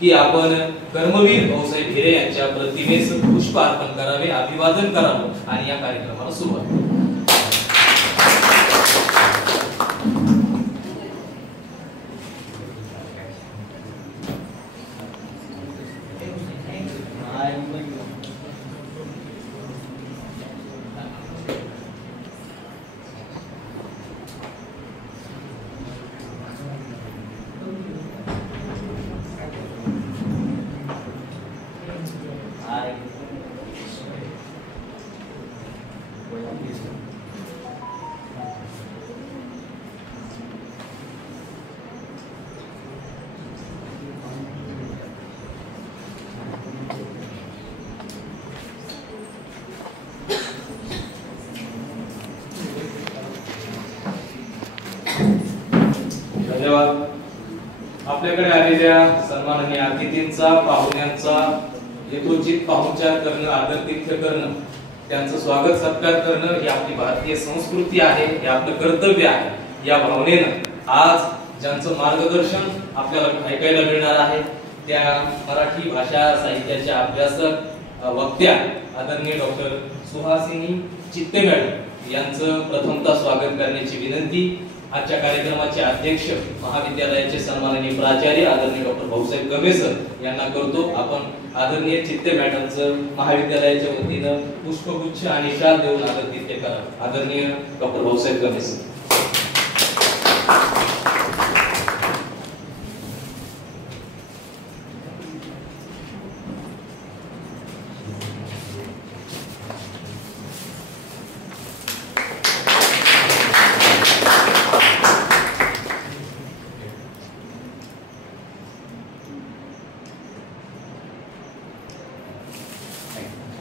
की आपण कर्मवीर भाऊसाहेब हिरे यांच्या प्रतिमेस पुष्प अर्पण करावे, अभिवादन करावं आणि या कार्यक्रमाला सुरुवात करावी. आपल्याकडे आलेल्या सन्माननीय अतिथींचा, पाहुण्यांचा यथोचित पाहुणचार करणं, आदरातिथ्य करणं, त्यांचं स्वागत सत्कार करणं ही आपली भारतीय संस्कृती आहे, हे आपलं कर्तव्य आहे. या भावनेनं आज ज्यांचं मार्गदर्शन आपल्याला ऐकायला मिळणार आहे त्या मराठी भाषा साहित्याच्या अभ्यासक वक्त्या आदरणीय डॉक्टर सुहासिनी चित्ते मॅडम यांचं प्रथमतः स्वागत करण्याची विनंती आजच्या कार्यक्रमाचे अध्यक्ष महाविद्यालयाचे सन्माननीय प्राचार्य आदरणीय डॉक्टर भाऊसाहेब गमे सर यांना करतो. आपण आदरणीय चित्ते मॅडमचं महाविद्यालयाच्या वतीनं पुष्पगुच्छ आणि शाल देऊन आदरातिथ्य करा. आदरणीय डॉक्टर भाऊसाहेब गमे सर.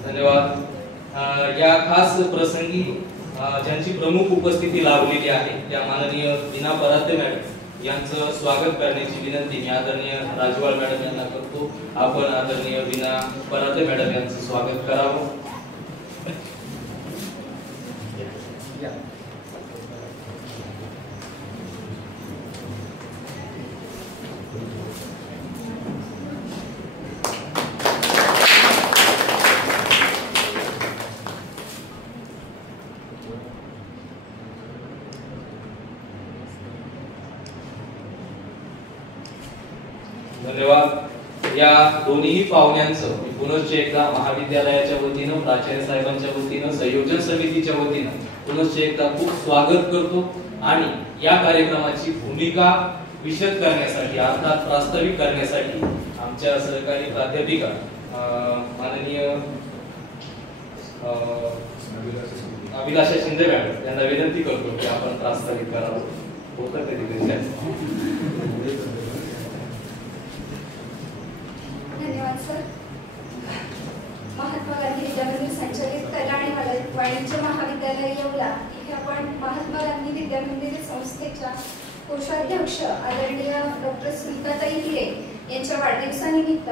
धन्यवाद. या खास प्रसंगी ज्यांची प्रमुख उपस्थिती लाभलेली आहे त्या माननीय वीणा पराते मॅडम यांचं स्वागत करण्याची विनंती मी आदरणीय राजवाळ मॅडम यांना करतो. आपण आदरणीय वीणा पराते मॅडम यांचं स्वागत करावं. धन्यवाद. या दोन्ही पाहुण्यांचं मी पुनश्च एकदा महाविद्यालयाच्या वतीनं, प्राचार्य साहेबांच्या वतीनं, संयोजन समितीच्या वतीनं पुनश्च एकदा खूप स्वागत करतो आणि या कार्यक्रमाची भूमिका विशद करण्यासाठी अर्थात प्रास्ताविक करण्यासाठी आमच्या सहकारी प्राध्यापिका माननीय अभिलाषा शिंदे मॅडम यांना विनंती करतो की आपण प्रास्ताविक करावं. होतं कधी धन्यवाद सर. महात्मा गांधी विद्यामंदिर संचालित कला आणि वाणिज्य महाविद्यालय येवला इथे आपण महात्मा गांधी विद्यामंदिर संस्थेच्या कोषाध्यक्ष आदरणीय डॉक्टर सुनीताताई हिरे यांच्या वाढदिवसानिमित्त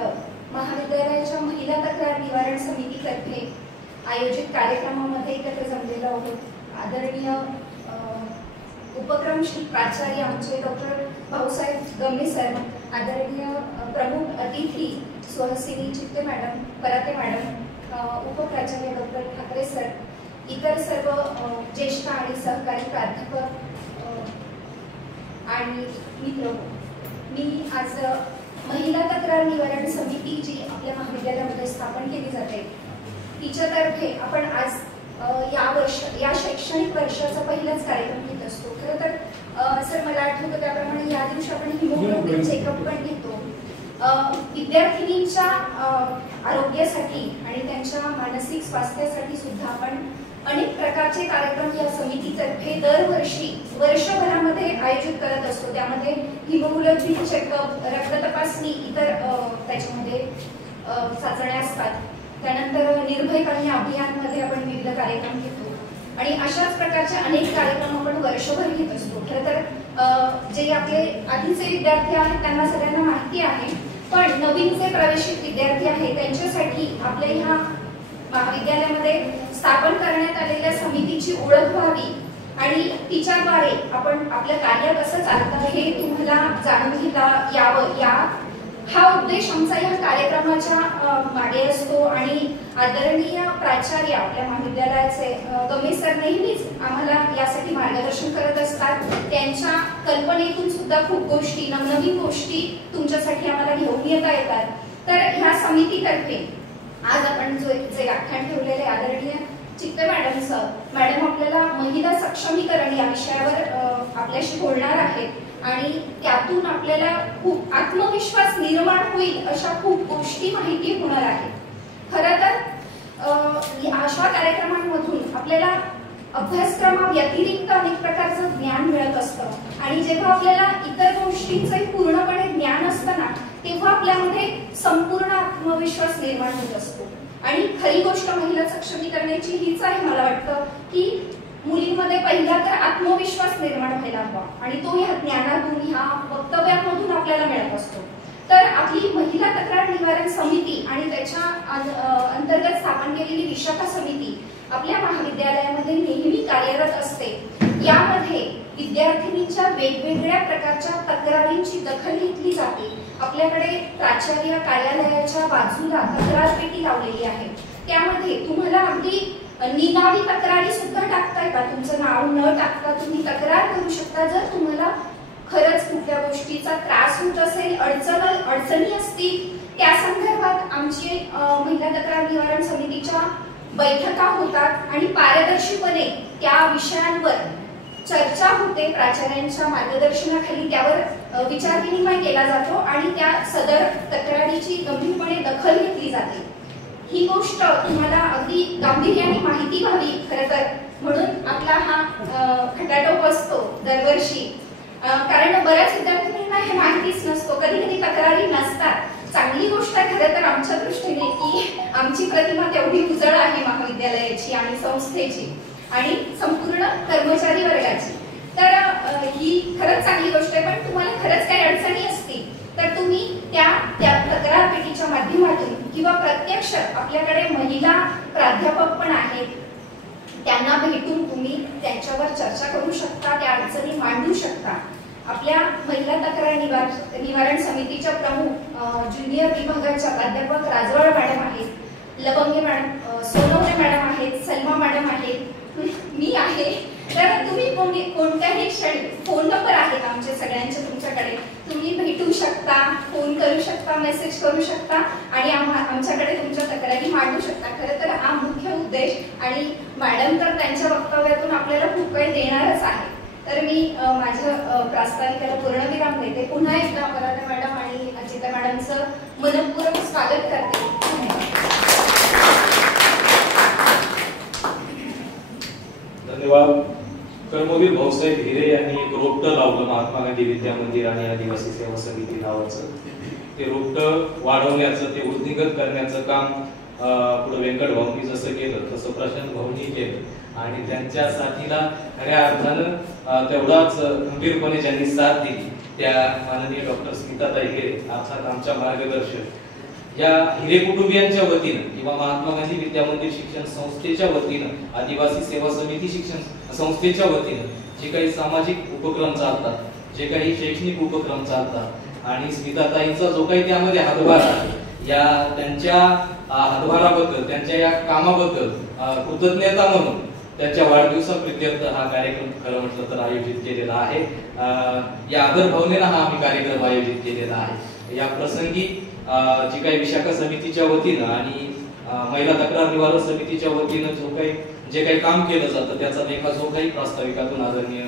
महाविद्यालयाच्या महिला तक्रार निवारण समितीतर्फे आयोजित कार्यक्रमामध्ये एकत्र जमलेलो आहोत. आदरणीय उपक्रमशील प्राचार्य आमचे डॉक्टर भाऊसाहेब गमे सर, आदरणीय प्रमुख अतिथी सुहासिनी चित्ते मॅडम, पराते मॅडम, उपप्राचार्य डॉक्टर ठाकरे सर, इतर सर्व ज्येष्ठ आणि सहकारी प्राध्यापक आणि मित्र. मी आज महिला तक्रार निवारण समिती जी आपल्या महाविद्यालयामध्ये स्थापन केली जाते तिच्यातर्फे आपण आज या शैक्षणिक वर्षाचा पहिलाच कार्यक्रम घेत असतो. खरं तर सर मला आठवतं त्याप्रमाणे या दिवशी आपण हिमोग्लोबिन चेकअप पण घेतो. विद्यार्थिनींच्या आरोग्यासाठी आणि त्यांच्या मानसिक स्वास्थ्यासाठी सुद्धा आपण अनेक प्रकारचे कार्यक्रम या समितीतर्फे दरवर्षी वर्षभरामध्ये आयोजित करत असतो. त्यामध्ये हिमोग्लोबिन चेकअप, रक्त तपासणी, इतर त्याच्यामध्ये चाचण्या असतात. त्यानंतर निर्भय कन्या अभियानमध्ये आपण विविध कार्यक्रम घेतो आणि अशाच प्रकारचे अनेक कार्यक्रम आपण वर्षभर घेत असतो. खरं तर जे आपले आधीचे विद्यार्थी आहेत त्यांना सगळ्यांना माहिती आहे, पण नवीन जे प्रवेशित विद्यार्थी आहेत त्यांच्यासाठी आपल्या ह्या महाविद्यालयामध्ये स्थापन करण्यात आलेल्या समितीची ओळख व्हावी आणि तिच्याद्वारे आपण आपलं कार्य कसं चालतं हे तुम्हाला जाणून घेता यावं या हा उद्देश आमचा या कार्यक्रमाच्या मागे असतो आणि आदरणीय प्राचार्य आपल्या महाविद्यालयाचे गमेश सर नेहमीच आम्हाला यासाठी मार्गदर्शन करत असतात. त्यांच्या कल्पनेतून सुद्धा खूप गोष्टी, नवनवीन गोष्टी तुमच्यासाठी आम्हाला घेऊन येतात. तर ह्या समितीतर्फे आज आपण जे व्याख्यान ठेवलेले आदरणीय चित्ते मॅडम आपल्याला महिला सक्षमीकरण या विषयावर आपल्याशी बोलणार आहेत आणि त्यातून आपल्याला खूप आत्मविश्वास निर्माण होईल अशा खूप गोष्टी माहिती होणार आहेत. खरं तर अशा कार्यक्रमांमधून आपल्याला अभ्यासक्रमाव्यतिरिक्त अनेक प्रकारचं ज्ञान मिळत असतं आणि जेव्हा आपल्याला इतर गोष्टींचं पूर्णपणे ज्ञान असतं ना, तेव्हा आपल्यामध्ये संपूर्ण आत्मविश्वास निर्माण होत असतो. आणि खरी गोष्ट महिला सक्षमीकरणाची हीच आहे मला वाटतं की मुलींमध्ये पहिला तर आत्मविश्वास निर्माण व्हायला हवा आणि तो ह्या ज्ञानातून, ह्या वक्तव्यामधून आपल्याला मिळत असतो. तर आपली महिला तक्रार निवारण समिती आणि त्याच्या अंतर्गत स्थापन केलेली विशाखा समिती आपल्या महाविद्यालयामध्ये नेहमी कार्यरत असते. यामध्ये विद्यार्थिनींच्या वेगवेगळ्या प्रकारच्या तक्रारींची दखल घेतली जाते. आपल्याकडे प्राचार्य कार्यालयाच्या बाजूला तक्रार पेटी लावलेली आहे. त्यामध्ये तुम्हाला अगदी निनावी तक्रारी सुद्धा टाकताय का, तुमचं नाव न टाकता तुम्ही तक्रार करू शकता. जर तुम्हाला खरंच कुठल्या गोष्टीचा त्रास होत असेल, अडचणी असतील, त्या संदर्भात आमची महिला तक्रार निवारण समितीच्या बैठका होतात आणि पारदर्शीपणे त्या विषयांवर चर्चा होते. प्राचार्यांच्या मार्गदर्शनाखाली त्यावर विचार विनिमय केला जातो आणि त्या सदर तक्रारीची गंभीरपणे दखल घेतली जाते. ही गोष्ट तुम्हाला अगदी गांभीर्याने माहिती व्हावी खरं तर, म्हणून आपला हा खटाटोप असतो दरवर्षी. कारण बऱ्याच विद्यार्थ्यांना हे माहितीच नसतो, कधी कधी तक्रारी नसतात. चांगली गोष्ट आहे खरं तर आमच्या दृष्टीने की आमची प्रतिमा तेवढी उजळ आहे महाविद्यालयाची आणि संस्थेची आणि संपूर्ण कर्मचारी वर्गाची. तर ही खरंच चांगली गोष्ट आहे. पण तुम्हाला खरंच काही अडचणी असतील तर तुम्ही त्या तक्रार पेटीच्या माध्यमातून किंवा प्रत्यक्ष आपल्याकडे महिला प्राध्यापक पण आहेत, त्यांना भेटून तुम्ही त्यांच्यावर चर्चा करू शकता, त्या अडचणी मांडू शकता. आपल्या महिला तक्रार निवारण समितीच्या प्रमुख ज्युनियर विभागाच्या प्राध्यापक राजवाड मॅडम आहेत, लवंगे मॅडम, सोनवणे मॅडम आहेत, सलमा मॅडम आहेत, मी आहे. तर तुम्ही कोणत्याही क्षणी फोन नंबर आहेत आमचे सगळ्यांचे तुमच्याकडे, तुम्ही भेटू शकता, फोन करू शकता, मेसेज करू शकता आणि आमच्याकडे तुमच्या तक्रारी मांडू शकता. खरं तर हा मुख्य उद्देश आणि मॅडम तर त्यांच्या वक्तव्यातून आपल्याला खूप काही देणारच आहे. तर मी माझ्या प्रास्ताविकेला पूर्णविराम देते. पुन्हा एकदा अपराधा मॅडम आणि अजिता मॅडमचं मनपूर्वक स्वागत करते. धन्यवाद. कर्मवीर भाऊसाहेब हिरे यांनी एक रोपटं लावलं महात्मा गांधी विद्या मंदिर आणि आदिवासी सेवा समिती नावाचं. ते रोपटं वाढवण्याचं, ते वृद्धिंगत करण्याचं काम पुढे व्यंकट भाऊंनी जसं केलं तसं प्रशांत भाऊंनी केलं आणि त्यांच्या साथीला खऱ्या अर्थानं तेवढाच गंभीरपणे ज्यांनी साथ दिली त्या माननीय डॉक्टर स्मिताताई हिरे अर्थात आमच्या मार्गदर्शक या हिरे कुटुंबियांच्या वतीनं किंवा महात्मा गांधी विद्या मंदिर शिक्षण संस्थेच्या वतीनं, आदिवासी सेवा समिती शिक्षण संस्थेच्या वतीनं जे काही सामाजिक उपक्रम चालतात, जे काही शैक्षणिक उपक्रम चालतात आणि स्मिताताईंचा जो काही त्यामध्ये हातभार आहे, या त्यांच्या हातभाराबद्दल, त्यांच्या या कामाबद्दल कृतज्ञता म्हणून त्यांच्या वाढदिवसाप्रित्यर्थ हा कार्यक्रम खरं म्हटलं तर आयोजित केलेला आहे. या आदर भावनेनं हा आम्ही कार्यक्रम आयोजित केलेला आहे. या प्रसंगी जी काही विशाखा समितीच्या वतीनं आणि महिला तक्रार निवारण समितीच्या वतीनं जे काही काम केलं जातं त्याचा लेखा जो काही प्रास्ताविकातून आदरणीय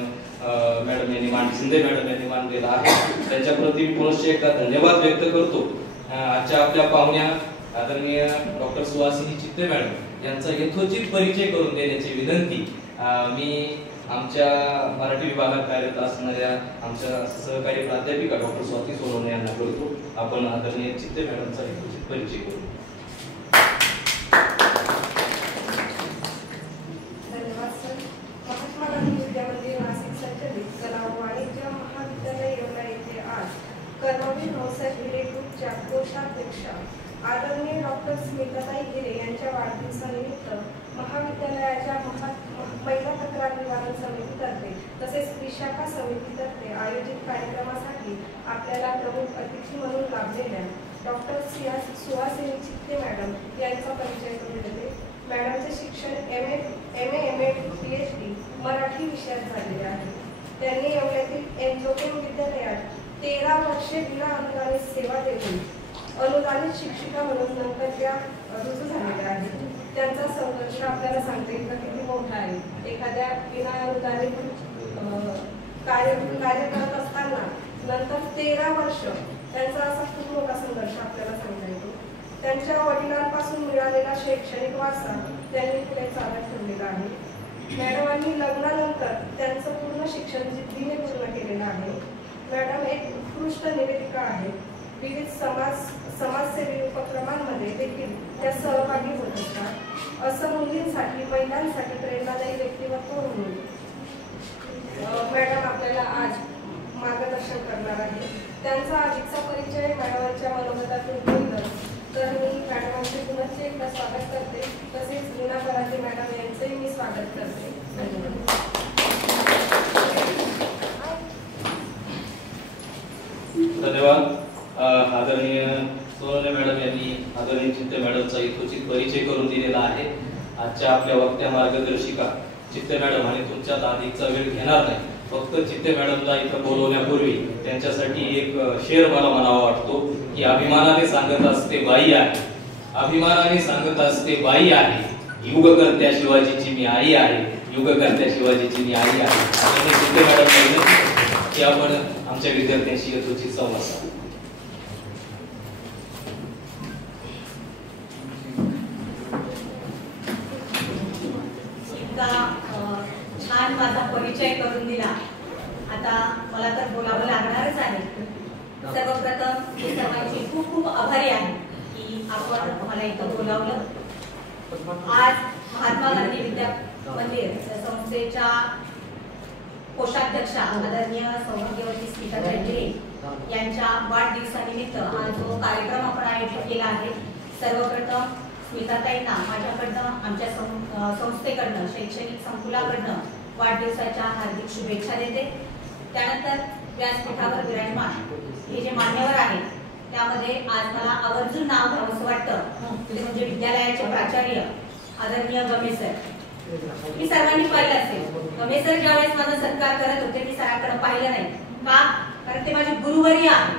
मॅडम यांनी शिंदे मॅडम यांनी मांडलेला आहे त्यांच्या प्रति पुनश्च एकदा धन्यवाद व्यक्त करतो. आजच्या आपल्या पाहुण्या आदरणीय डॉक्टर सुहासिनी चित्ते मॅडम यांचा यथोचित परिचय करून देण्याची विनंती मी आमच्या मराठी विभागात कार्यरत असणाऱ्या आमच्या सहकारी प्राध्यापिका डॉक्टर स्वाती सोनवणे यांना करतो. आपण आदरणीय चित्ते मॅडमचा यथोचित परिचय करू. धन्यवाद सर. महात्मा गांधी विद्या मंदिर नाशिक संचलित कला व वाणिज्य महाविद्यालय येवला येथे आज कर्मवीर भाऊसाहेब हिरे ग्रुपच्या कोषाध्यक्ष आदरणीय डॉक्टर स्मिताताई गिरे यांच्या वाढदिवसानिमित्त महाविद्यालयाच्या महिला तक्रार निवारण समितीतर्फे तसेच विशाखा समितीतर्फे आयोजित कार्यक्रमासाठी आपल्याला प्रमुख अतिथी म्हणून लाभलेल्या डॉक्टर सुहासिनी चित्ते मॅडम यांचा परिचय करून देते. मॅडमचे शिक्षण MA PhD मराठी विषयात झालेले आहे. त्यांनी येवल्यातील एनजोकेम विद्यालयात 13 वर्षे विना अनुदानित सेवा देऊन अनुदानित शिक्षिका म्हणून नंतर त्या रुजू झालेल्या आहेत. त्यांचा संघर्ष आपल्याला सांगता येईल किती मोठा आहे. एखाद्या विना अनुदानित कार्य करत असताना नंतर 13 वर्ष त्यांचा असा खूप मोठा संघर्ष आपल्याला सांगता येतो. त्यांच्या वडिलांपासून मिळालेला शैक्षणिक वारसा त्यांनी पुढे चालत ठेवलेला आहे. मॅडमांनी लग्नानंतर त्यांचं पूर्ण शिक्षण जिद्दीने पूर्ण केलेलं आहे. मॅडम एक उत्कृष्ट निवेदिका आहे. विविध समाजसेवी उपक्रमांमध्ये देखील त्या सहभागी होत असतात. असं मुलींसाठी महिलांसाठी प्रेरणादायी व्यक्तिमत्व म्हणून मॅडम आपल्याला आज मार्गदर्शन करणार आहे. त्यांचा अधिकचा परिचय मॅडमांच्या मनोगतातून होईल. तर मी मॅडमांचे पुनश्च एकदा स्वागत करते. तसेच मीना कराटे मॅडम यांचंही मी स्वागत करते. धन्यवाद. आदरणीय सोनवणे मॅडम यांनी आदरणीय चित्ते मॅडमचा यथोचित परिचय करून दिलेला आहे. आजच्या आपल्या वक्त्या मार्गदर्शिका चित्ते मॅडम आणि तुमच्यात अधिकचा वेळ घेणार नाही. फक्त चित्ते मॅडमला इथं बोलवण्यापूर्वी त्यांच्यासाठी एक शेर मला म्हणावा वाटतो की अभिमानाने सांगत असते बाई आहे, अभिमानाने सांगत असते बाई आहे, युगकर्त्या शिवाजीची मी आई आहे, युगकर्त्या शिवाजीची मी आई आहे. आणि चित्ते मॅडम की आपण आमच्या विद्यार्थ्यांशी यथोचित संवाद साधू. छान माझा परिचय करून दिला. आता मला तर बोलावं लागणारच आहे. सर्वप्रथम मी सर्वांची खूप खूप आभारी आहे की आपण मला इथं बोलावलं. आज महात्मा गांधी विद्या मंदिर संस्थेच्या कोषाध्यक्षा आदरणीय सौभाग्यवती स्मिताताई गिरे यांच्या वाढदिवसानिमित्त हा जो कार्यक्रम आपण आयोजित केला आहे. सर्वप्रथम स्मिताताईंना माझ्याकडनं आमच्या संस्थेकडनं शैक्षणिक संकुलाकडनं वाढदिवसाच्या हार्दिक शुभेच्छा देते. त्यानंतर व्यासपीठावर विराजमान हे जे मान्यवर आहेत त्यामध्ये आज मला आवर्जून नाव घ्यावंसं वाटतं ते म्हणजे विद्यालयाचे प्राचार्य आदरणीय गमे सर. मी सर्वांनी पाहिलं असेल गमे सर ज्यावेळेस माझा सत्कार करत होते मी सरांकडे पाहिलं नाही का, कारण ते माझे गुरुवर्य आहे.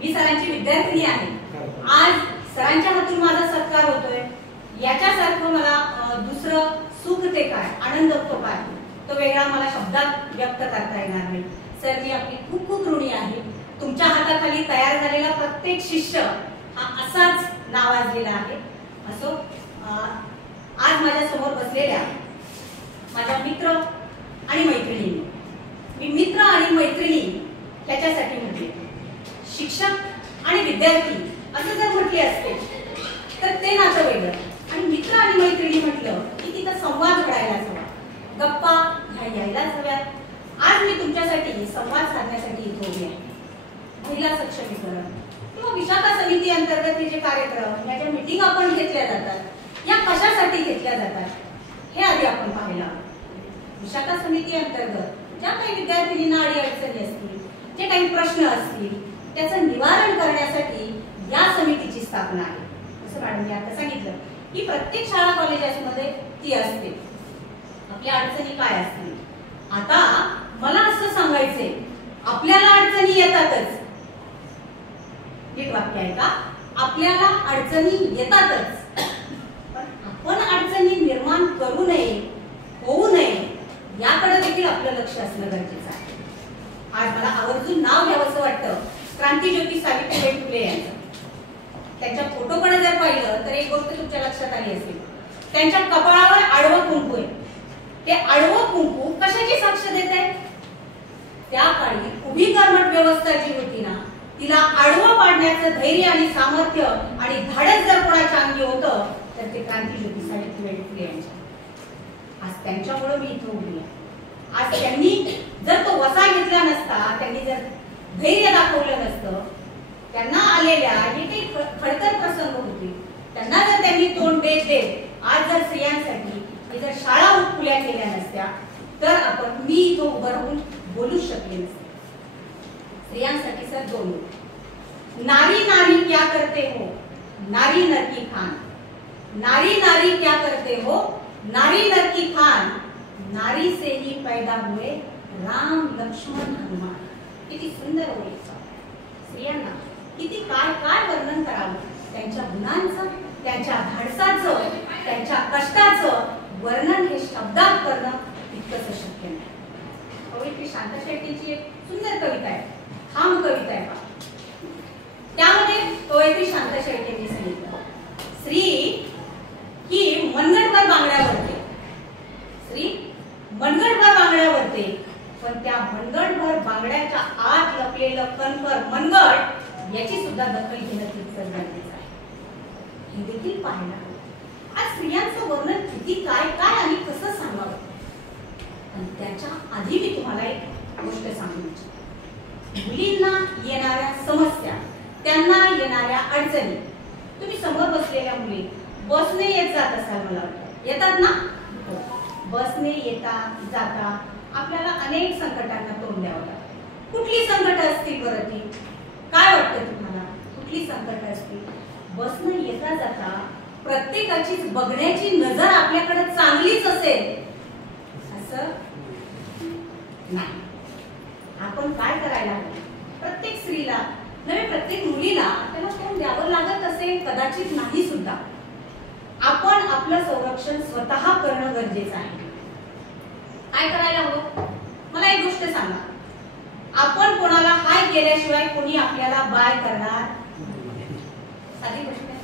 मी सरांची विद्यार्थिनी आहे. आज सरांच्या हातून माझा सत्कार होतोय याच्यासारखं मला दुसरं सुख ते काय, आनंद तो काय, तो वेगळा मला शब्दात व्यक्त करता येणार नाही. सर मी आपली खूप खूप ऋणी आहे. तुमच्या हाताखाली तयार झालेला प्रत्येक शिष्य हा असाच नावाजलेला आहे. असो, आज माझ्या समोर बसलेल्या माझ्या मित्र आणि मैत्रिणी, मी मित्र आणि मैत्रिणी त्याच्यासाठी म्हटले. शिक्षक आणि विद्यार्थी असं जर म्हटले असते तर ते नातं वेगळं, आणि मित्र आणि मैत्रिणी म्हटलं की तिथं संवाद घडायलाच हवा, गप्पा ह्या यायलाच हव्यात. आज मी तुमच्यासाठी संवाद साधण्यासाठी इथे उभी आहे. महिला सक्षमीकरण किंवा विशाखा समिती अंतर्गत हे जे कार्यक्रम या ज्या मीटिंग आपण घेतल्या जातात या कशासाठी घेतल्या जातात हे आधी आपण पाहिलं. विशाखा समिती अंतर्गत ज्या काही विद्यार्थिनींना अडीअडचणी असतील, जे काही प्रश्न असतील त्याचं निवारण करण्यासाठी या समितीची स्थापना आहे. असं मॅडमने आता सांगितलं की प्रत्येक शाळा कॉलेजेसमध्ये ती असते. आपल्या अडचणी काय असतील. आता मला असं सांगायचंय आपल्याला अडचणी येतातच. नीट वाक्य आहे का? आपल्याला अडचणी येतातच, पण आपण अडचणी निर्माण करू नये, होऊ नये याकडे देखील आपलं लक्ष असणं गरजेचं आहे. आज मला आवर्जून नाव घ्यावंसं वाटतं क्रांतीज्योती सावित्रीबाई फुले यांचं. त्यांच्या फोटोकडे जर पाहिलं तर एक गोष्ट तुमच्या लक्षात आली असेल, त्यांच्या कपाळावर आडवं कुंकू आहे. ते आडवं कुंकू कशाची साक्ष देत आहे? त्या काळी उभी कर्मठ व्यवस्था जी होती ना तिला आडवं पाडण्याचं धैर्य आणि सामर्थ्य आणि धाडस जर कोणाच्या अंगी होतं तर ते क्रांतीज्योती सावित्रीबाई फुले यांच्या. आज त्यांच्यामुळे मी इथं उभी आहे. आज त्यांनी जर तो वसा घेतला नसता, त्यांनी जर धैर्य दाखवलं नसतं, त्यांना आलेल्या जे काही खडतर प्रसंग आज जर स्त्रियांसाठी हे जर शाळा खुल्या केल्या नसत्या तर आपण मी इथं उभं राहून बोलू शकले नसते. स्त्रियांसाठी सर 2 नारी नारी क्या करते हो, नारी नर की खान. नारी नारी क्या करते हो, नारी नर की खान. नारी से ही पैदा हुए राम लक्ष्मण हनुमान. किती सुंदर ओळीचा. स्त्रियांना किती काय काय वर्णन करावं, त्यांच्या गुणांचं, त्यांच्या धाडसाचं, त्यांच्या कष्टाचं वर्णन हे शब्दात करणं तितकंच शक्य नाही. कवयित्री शांता शेट्टीची एक सुंदर कविता आहे, ठाम कविता आहे. त्यामध्ये कवयित्री शांता शेट्टींनी सांगितलं, स्त्री ही मनगटभर बांगड्या भरते. स्त्री मनगटभर बांगड्या भरते, पण त्या मनगटभर बांगड्याच्या आत लपलेलं कणकर मनगट याची सुद्धा दखल घेणं तितकंच गरजेचं आहे. हे देखील पाहायला आज स्त्रियांचं वर्णन किती काय काय आणि कसं सांगावं. आणि त्याच्या आधी मी तुम्हाला एक गोष्ट सांगू इच्छिते. मुलींना येणाऱ्या समस्या, त्यांना येणाऱ्या अडचणी. तुम्ही समोर बसलेल्या मुली बसने येत जात असाल, मला वाटतं येतात ना. बसने येता जाता आपल्याला अनेक संकटांना तोंड द्यावं लागतं. कुठली संकट असतील बरं ती? काय वाटतं तुम्हाला? कुठली संकट असतील? बसने येता जाता प्रत्येकाचीच बघण्याची नजर आपल्याकडे चांगलीच असेल असं नाही. आपण काय करायला हवं? प्रत्येक स्त्रीला नव्हे, प्रत्येक मुलीला त्याला तोंड द्यावं लागत असेल कदाचित नाही सुद्धा. आपण आपलं संरक्षण स्वतः करणं गरजेचं आहे. काय करायला हवं? मला एक गोष्ट सांगा, आपण कोणाला हाय केल्याशिवाय कोणी आपल्याला बाय करणार? साधी गोष्ट आहे.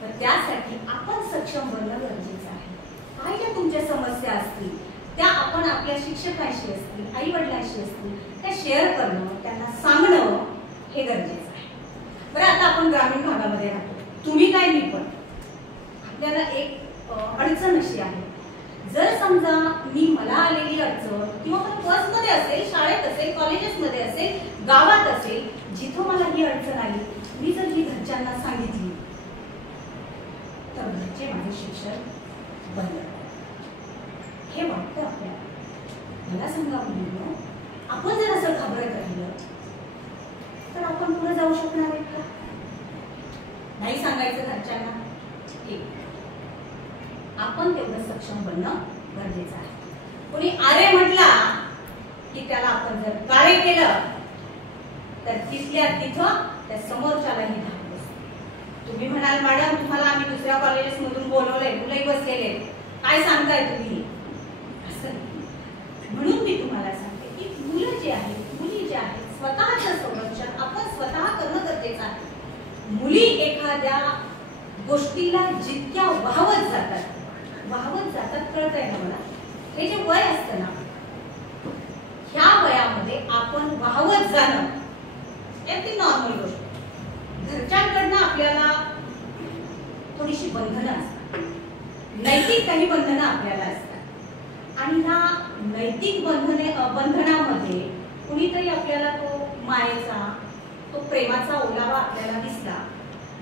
तर त्यासाठी आपण सक्षम बनणं गरजेचं आहे. काय ज्या तुमच्या समस्या असतील त्या आपण आपल्या शिक्षकांशी असतील, आई वडिलांशी असतील, त्या शेअर करणं, त्यांना सांगणं हे गरजेचं आहे. बरं, आता आपण ग्रामीण भागामध्ये राहतो, तुम्ही काय मी पण. आपल्याला एक अडचण अशी आहे, जर समजा मला आलेली अडचण किंवा बसमध्ये असेल, शाळेत असेल, कॉलेजेसमध्ये असेल, गावात असेल, जिथं मला ही अडचण आली, मी जर ही घरच्यांना सांगितली तर घरचे माझे शिक्षण बंद. हे वाटतं आपल्याला. मला सांगा मुलींनो, आपण जर असं घाबरत राहिलं तर आपण पुढे जाऊ शकणार आहेत का? नाही सांगायचं घरच्यांना. आपण तेवढं सक्षम बनणं गरजेचं आहे. कोणी आरे म्हटला की त्याला आपण जर कार्य केलं तर तिथल्या तिथं त्या समोरच्यालाही धाक बसतो. तुम्ही म्हणाल मॅडम तुम्हाला आम्ही दुसऱ्या कॉलेजेस मधून बोलवलंय, मुलंही बसलेले, काय सांगताय तुम्ही? असं म्हणून मी तुम्हाला सांगते की मुलं जे आहेत, मुली जे आहेत, स्वतःचं संरक्षण आपण स्वतः करणं गरजेचं आहे. मुली एखाद्या गोष्टीला जितक्या वाहवत जातात कळतंय ना मला, हे जे वय असतं ना, ह्या वयामध्ये आपण वाहवत जाणं ती नॉर्मल गोष्ट. घरच्यांकडनं आपल्याला थोडीशी बंधनं असतात, नैतिक काही बंधनं आपल्याला असतात. आणि ह्या नैतिक बंधनामध्ये कुणीतरी आपल्याला तो मायेचा, तो प्रेमाचा ओलावा आपल्याला दिसला,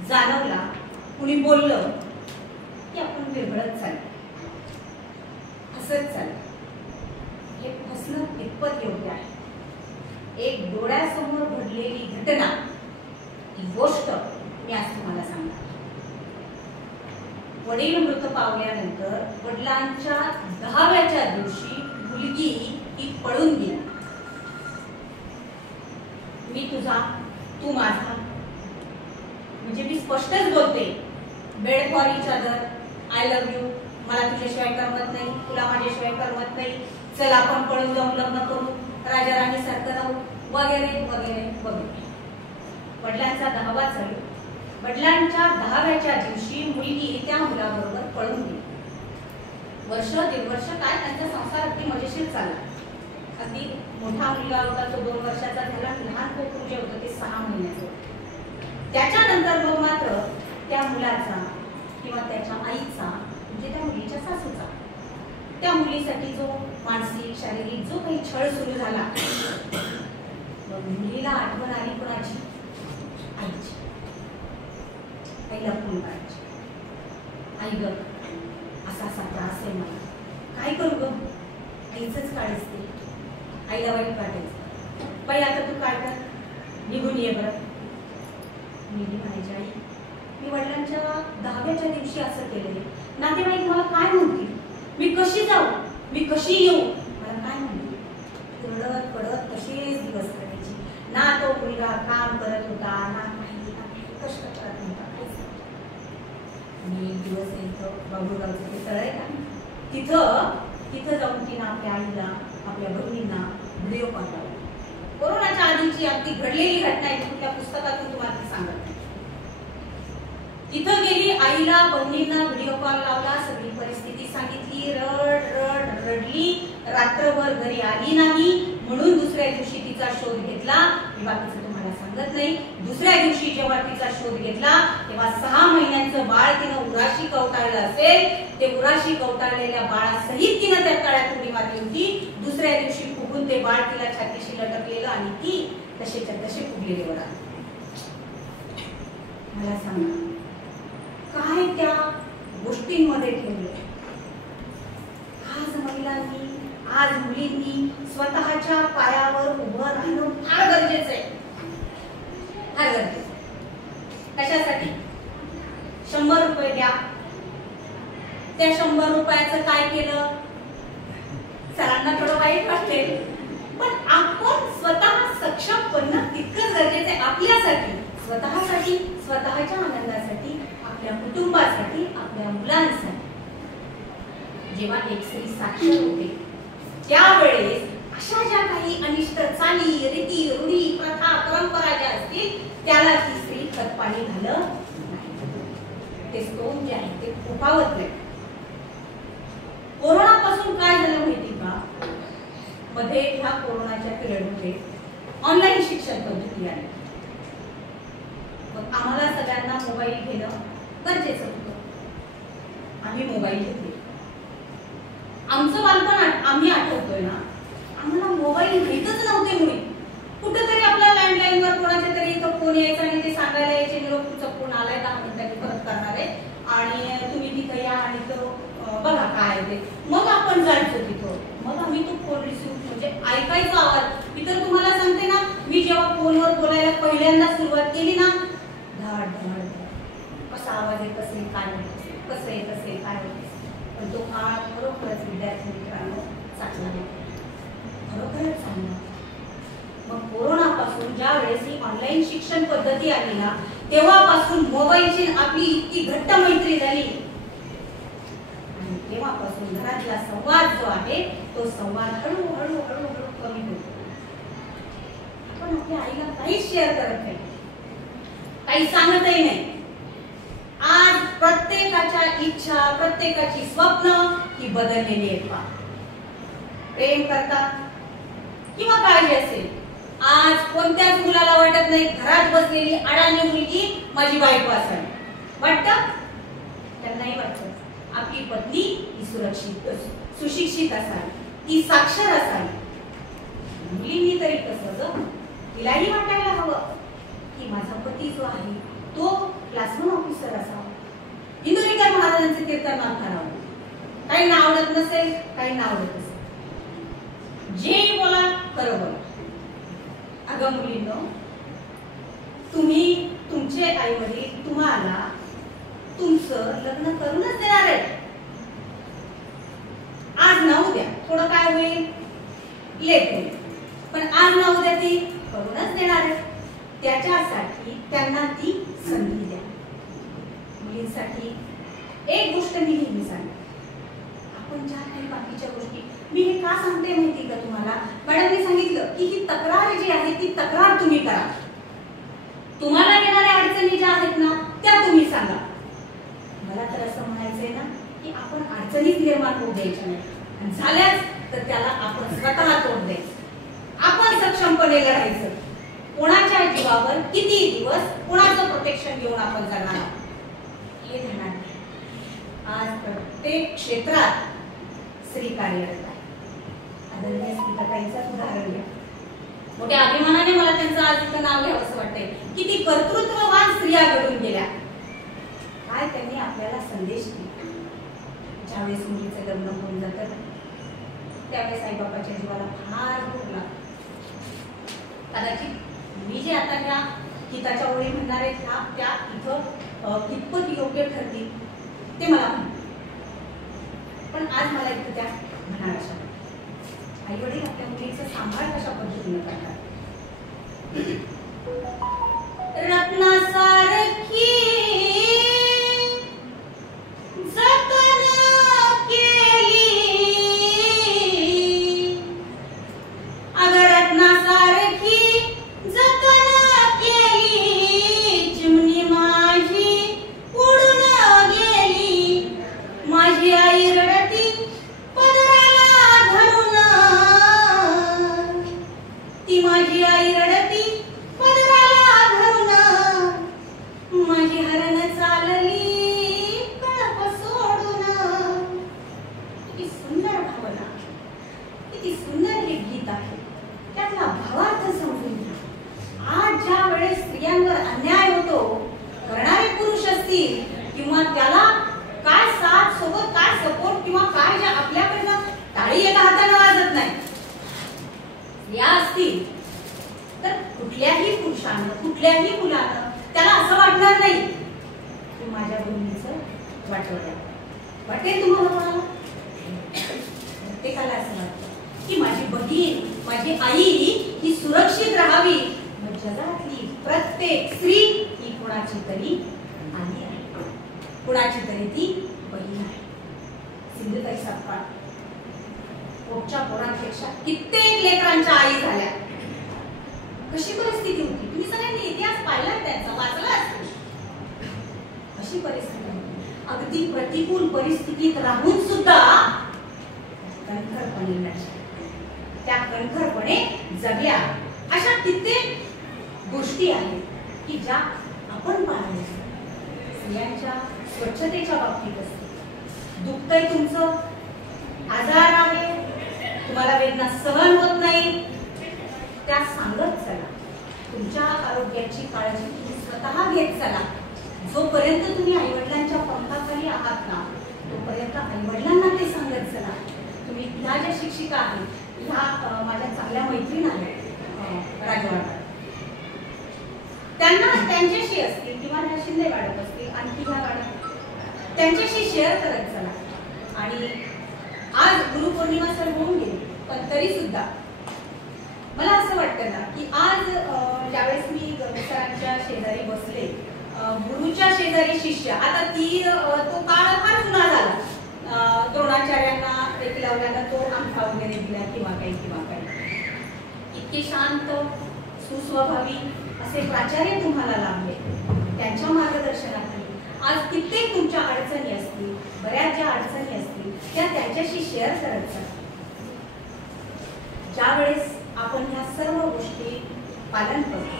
जाणवला, कुणी बोललं की आपण विरघळत चाललो, हसत चाललो. हे फसणं कितपत योग्य आहे? एक डोळ्यासमोर घडलेली घटना, ही गोष्ट मी आज तुम्हाला सांगणार. वडील मृत पावल्यानंतर वडिलांच्या 10व्या दिवशी मुलगी ही पळून गेली. मी तुझा, तू माझा, म्हणजे मी स्पष्टच बोलते, bed for each other, I love you, मला तुझ्याशिवाय करमत नाही, तुला माझ्याशिवाय करमत नाही, चल आपण पळून जाऊन लग्न करू, राजा राणी सारखं राहू, वगैरे वगैरे वगैरे. वडिलांचा 10वा चालू. वडिलांच्या 10व्या दिवशी मुलगी त्या मुलाबरोबर पळून गेली. वर्ष 1.5 वर्ष काय त्यांचा संसार अगदी मजेशीर चालला. अगदी मोठा मुलगा होता तो 2 वर्षाचा झाला, लहान पोकरू जे होतं ते 6 महिन्याचं. त्याच्यानंतर मग मात्र त्या मुलाचा किंवा त्याच्या आईचा, म्हणजे त्या मुलीच्या सासूचा, त्या मुलीसाठी जो मानसिक शारीरिक जो काही छळ सुरू झाला, मुलीला आठवण आली कोणाची? आईची. आईला फोन करायची, आई ग असा त्रास आहे मला, काय करू ग? आईचंच काळ असते, आईला वाईट वाटायचं. बाई आता तू काय कर, निघून ये बरं. मी म्हणायची आई मी वडिलांच्या 10व्याच्या दिवशी असं केलंय, नातेवाईक मला काय म्हणतील, मी कशी जाऊ, मी कशी येऊ, मला काय म्हणतील. रडत पडत तसेच दिवस काढायचे. ना तो मुलगा काम करत होता, ना काही कष्ट करत नव्हता. मी एक दिवस येतो बाबूगावचं ते तळ आहे का, तिथं जाऊन तिनं आपल्या आईला आपल्या बहिणींना व्हिडिओ कॉल लावला. कोरोनाच्या आधीची अगदी घडलेली घटना आहे, त्या पुस्तकातून तुम्हाला ती सांगत नाही. तिथं गेली, आईला बहिणींना व्हिडिओ कॉल लावला, सगळी परिस्थिती सांगितली, रडली, रात्रभर घरी आली नाही म्हणून दुसऱ्या दिवशी तिचा शोध घेतला. मी बाकीचं तुम्हाला सांगत नाही. दुसऱ्या दिवशी जेव्हा तिचा शोध घेतला तेव्हा 6 महिन्यांचं बाळ तिनं उराशी कवटाळलं असेल. ते उराशी कवटाळलेल्या बाळासहित तिनं त्या तळ्यात उडी मारली होती. दुसऱ्या दिवशी फुगून ते बाळ तिला छातीशी लटकलेलं आणि ती तसेच्या तसे फुगलेले बघा. मला सांगा काय त्या गोष्टींमध्ये ठेवलं. आज महिलांनी, आज मुलींनी स्वतःच्या पायावर उभं राहणं फार गरजेचं आहे, फार गरजेचं. कशासाठी? 100 रुपये द्या. त्या 100 रुपयाचं काय केलं? सरांना थोडं वाईट वाटते, पण आपण स्वतः सक्षम बनणं तितकंच गरजेचं आहे आपल्यासाठी, स्वतःसाठी, स्वतःच्या आनंदासाठी, आपल्या कुटुंबासाठी, आपल्या मुलांसाठी. जेव्हा एक स्त्री साक्षर होते त्यावेळेस अशा ज्या काही अनिष्ट चाली, रीती, रूढी, प्रथा, परंपरा ज्या असतील त्याला ती स्त्री खतपाणी घालत नाही, ते स्टोन जे आहे ते फोपावत नाही. कोरोनापासून काय झालं माहिती का? मध्ये ह्या कोरोनाच्या पिरियडमध्ये ऑनलाईन शिक्षण पद्धती आली. मग आम्हाला सगळ्यांना मोबाईल घेणं गरजेचं होतं. आम्ही मोबाईल घेतले. आमचं बालपण आम्ही आठवतोय ना, आम्हाला मोबाईल घेतच नव्हते मुली. कुठेतरी आपल्या लँडलाईनवर कोणाच्या तरी इथं फोन यायचा आणि ते सांगायला यायचे निरोप तुमचा फोन आलाय 10 मिनिटांनी परत करणार आहे आणि तुम्ही तिथं या आणि तो बघा काय ते. मग आपण जायचो तिथं, मग आम्ही तो फोन रिसिव्ह म्हणजे ऐकायचा आवाज. मी तर तुम्हाला सांगते ना, मी जेव्हा फोनवर बोलायला पहिल्यांदा सुरुवात केली ना, धाड धाड कसा आवाज येत असेल, काय होत असेल, कसं येत असेल, काय होत असेल. पण तो काळ खरोखरच विद्यार्थी मित्रांनो चांगला नाही, खरोखरच चांगला. मग कोरोनापासून ज्या वेळेस ही ऑनलाईन शिक्षण पद्धती आली ना, तेव्हापासून मोबाईलची आपली इतकी घट्ट मैत्री झाली आणि तेव्हापासून घरातला संवाद जो आहे तो संवाद हळूहळू हळूहळू कमी होतो. आपण आपल्या आईला काहीच शेअर करत नाही, काही सांगतही नाही. आज प्रत्येकाच्या इच्छा, प्रत्येकाची स्वप्न ही बदललेली आहेत. प्रेम करतात किंवा काळजी असेल, आज कोणत्याच मुलाला वाटत नाही घरात बसलेली अडाणी मुलगी माझी बायको असावी. वाटतं? त्यांनाही वाटतं आपली पत्नी ही सुरक्षित, सुशिक्षित असावी, ती साक्षर असावी. मुलींनी तरी कसं, तिलाही वाटायला हवं की माझा पती जो आहे तो क्लासरूम ऑफिसर असावा, इंदुरीकर महाराजांचे कीर्तनमान करावं. काहींना आवडत नसेल, काहींना आवडत असेल, जे बोला खरं बोला. अगं मुलींनो, तुम्ही तुमचे आई वडील तुम्हाला तुमचं लग्न करूनच देणार आहे. आज ना उद्या थोडं काय होईल, लेट होईल, पण आज ना उद्या ती करूनच देणार आहे. त्याच्यासाठी त्यांना ती संधी द्या. मुलींसाठी एक गोष्ट मी नेहमी सांगते, आपण ज्या काही बाकीच्या गोष्टी, मी हे का सांगते माहिती का तुम्हाला? मॅडमने सांगितलं की ही तक्रार जी आहे ती तक्रार तुम्ही करा. तुम्हाला येणाऱ्या अडचणी ज्या आहेत ना त्या तुम्ही सांगा. मला तर असं म्हणायचंय ना की आपण अडचणीच निर्माण होऊ द्यायच्या नाही, आणि झाल्याच तर त्याला आपण स्वतः तोड द्यायचं. आपण सक्षमपणे लढायचं. कोणाच्या जीवावर किती दिवस कोणाचं प्रोटेक्शन घेऊन आपण जगणार हे ध्यानात घ्या. आज प्रत्येक क्षेत्रात स्त्री कार्यरत आहे. आदरणीय स्मिताताईंचं उदाहरण घ्या. मोठ्या अभिमानाने मला त्यांचं आज इथं नाव घ्यावं असं वाटतंय. किती कर्तृत्ववान स्त्रिया घडून गेल्या. काय त्यांनी आपल्याला संदेश दिला. ज्यावेळेस मुलीचं लग्न होऊन जातं त्यावेळेस आईबापाच्या जीवाला फार भूक लागते. कदाचित मी जे आता त्या हिताच्या ओळी म्हणणार आहेत त्या इथं कितपत योग्य ठरतील ते मला माहिती, पण आज मला इथं त्या म्हणणार अशा आई वडील आपल्या मुलीचं सांभाळ कशा पद्धतीने करतात. रत्नासारखी जतन केली, अगं रत्नासारखी जतन केली, चिमणी माझी उडून गेली, माझी आई रडती पदराला धरून, ती माझी आई रडती पदराला धरून, माझी हरण चालली कळप सोडून. किती सुंदर भावना, किती सुंदर हे गीत आहे. त्यातला भावार्थ समजून घ्या. आज ज्या वेळेस स्त्रियांवर अन्याय होतो, करणारे पुरुष असतील किंवा त्याला काय साथ सोबत काय सपोर्ट किंवा काय ज्या आपल्याकडनं टाळी एका हाताने वाजत नाही या असतील तर कुठल्याही पुरुषानं कुठल्याही मुलानं त्याला असं वाटणार नाही की माझ्या बहिणीचं वाटवलं वाटेल. तुम्हाला प्रत्येकाला असं वाटतं की माझी बहीण माझी आई ही सुरक्षित राहावी. मग जगातली प्रत्येक स्त्री ही कुणाची तरी आई आहे, कुणाची तरी ती बहीण आहे. सिंधुताई सपकाळ पोटच्या पोरांपेक्षा कित्येक लेकरांच्या आई झाल्या. कशी परिस्थिती होती तुम्ही सगळ्यांनी इतिहास पाहिला त्यांचा वाचला असेल. अशी परिस्थिती होती. अगदी प्रतिकूल परिस्थितीत राहून सुद्धा कणखरपणे लढल्या, त्या कणखरपणे जगल्या. अशा कित्येक गोष्टी आहेत की ज्या आपण पाहिल्या. स्त्रियांच्या स्वच्छतेच्या बाबतीत असते. दुखतंय तुमचं, आजार आहे, तुम्हाला वेदना सहन होत नाही, त्या सांगत चला. तुमच्या आरोग्याची काळजी तुम्ही स्वतः घेत चला. जोपर्यंत तुम्ही आईवडिलांच्या पंखाखाली आहात ना तोपर्यंत आईवडिलांना ते सांगत चला. तुम्ही ह्या ज्या शिक्षिका आहेत ह्या माझ्या चांगल्या मैत्रीण आहेत राजवाडा, त्यांना त्यांच्याशी असतील किंवा ह्या शिंदे वाढत असतील आणखी ह्या गाड्या त्यांच्याशी शेअर करत चला. आणि आज गुरुपौर्णिमा सर होऊन गेली पण तरी सुद्धा मला असं वाटतं ना की आज ज्यावेळेस मी सरांच्या शेजारी बसले, गुरुच्या शेजारी शिष्य, आता ती तो काळ फार जुना झाला. द्रोणाचार्यांना एक लावल्याला तो अंगठा वगैरे दिला किंवा काही इतके शांत सुस्वभावी असे प्राचार्य तुम्हाला लाभले. त्यांच्या मार्गदर्शनाखाली आज कित्येक तुमच्या अडचणी असतील, बऱ्याच ज्या अडचणी असतील त्या त्यांच्याशी शेअर करत जा. ज्या वेळेस आपण ह्या सर्व गोष्टी पालन करतो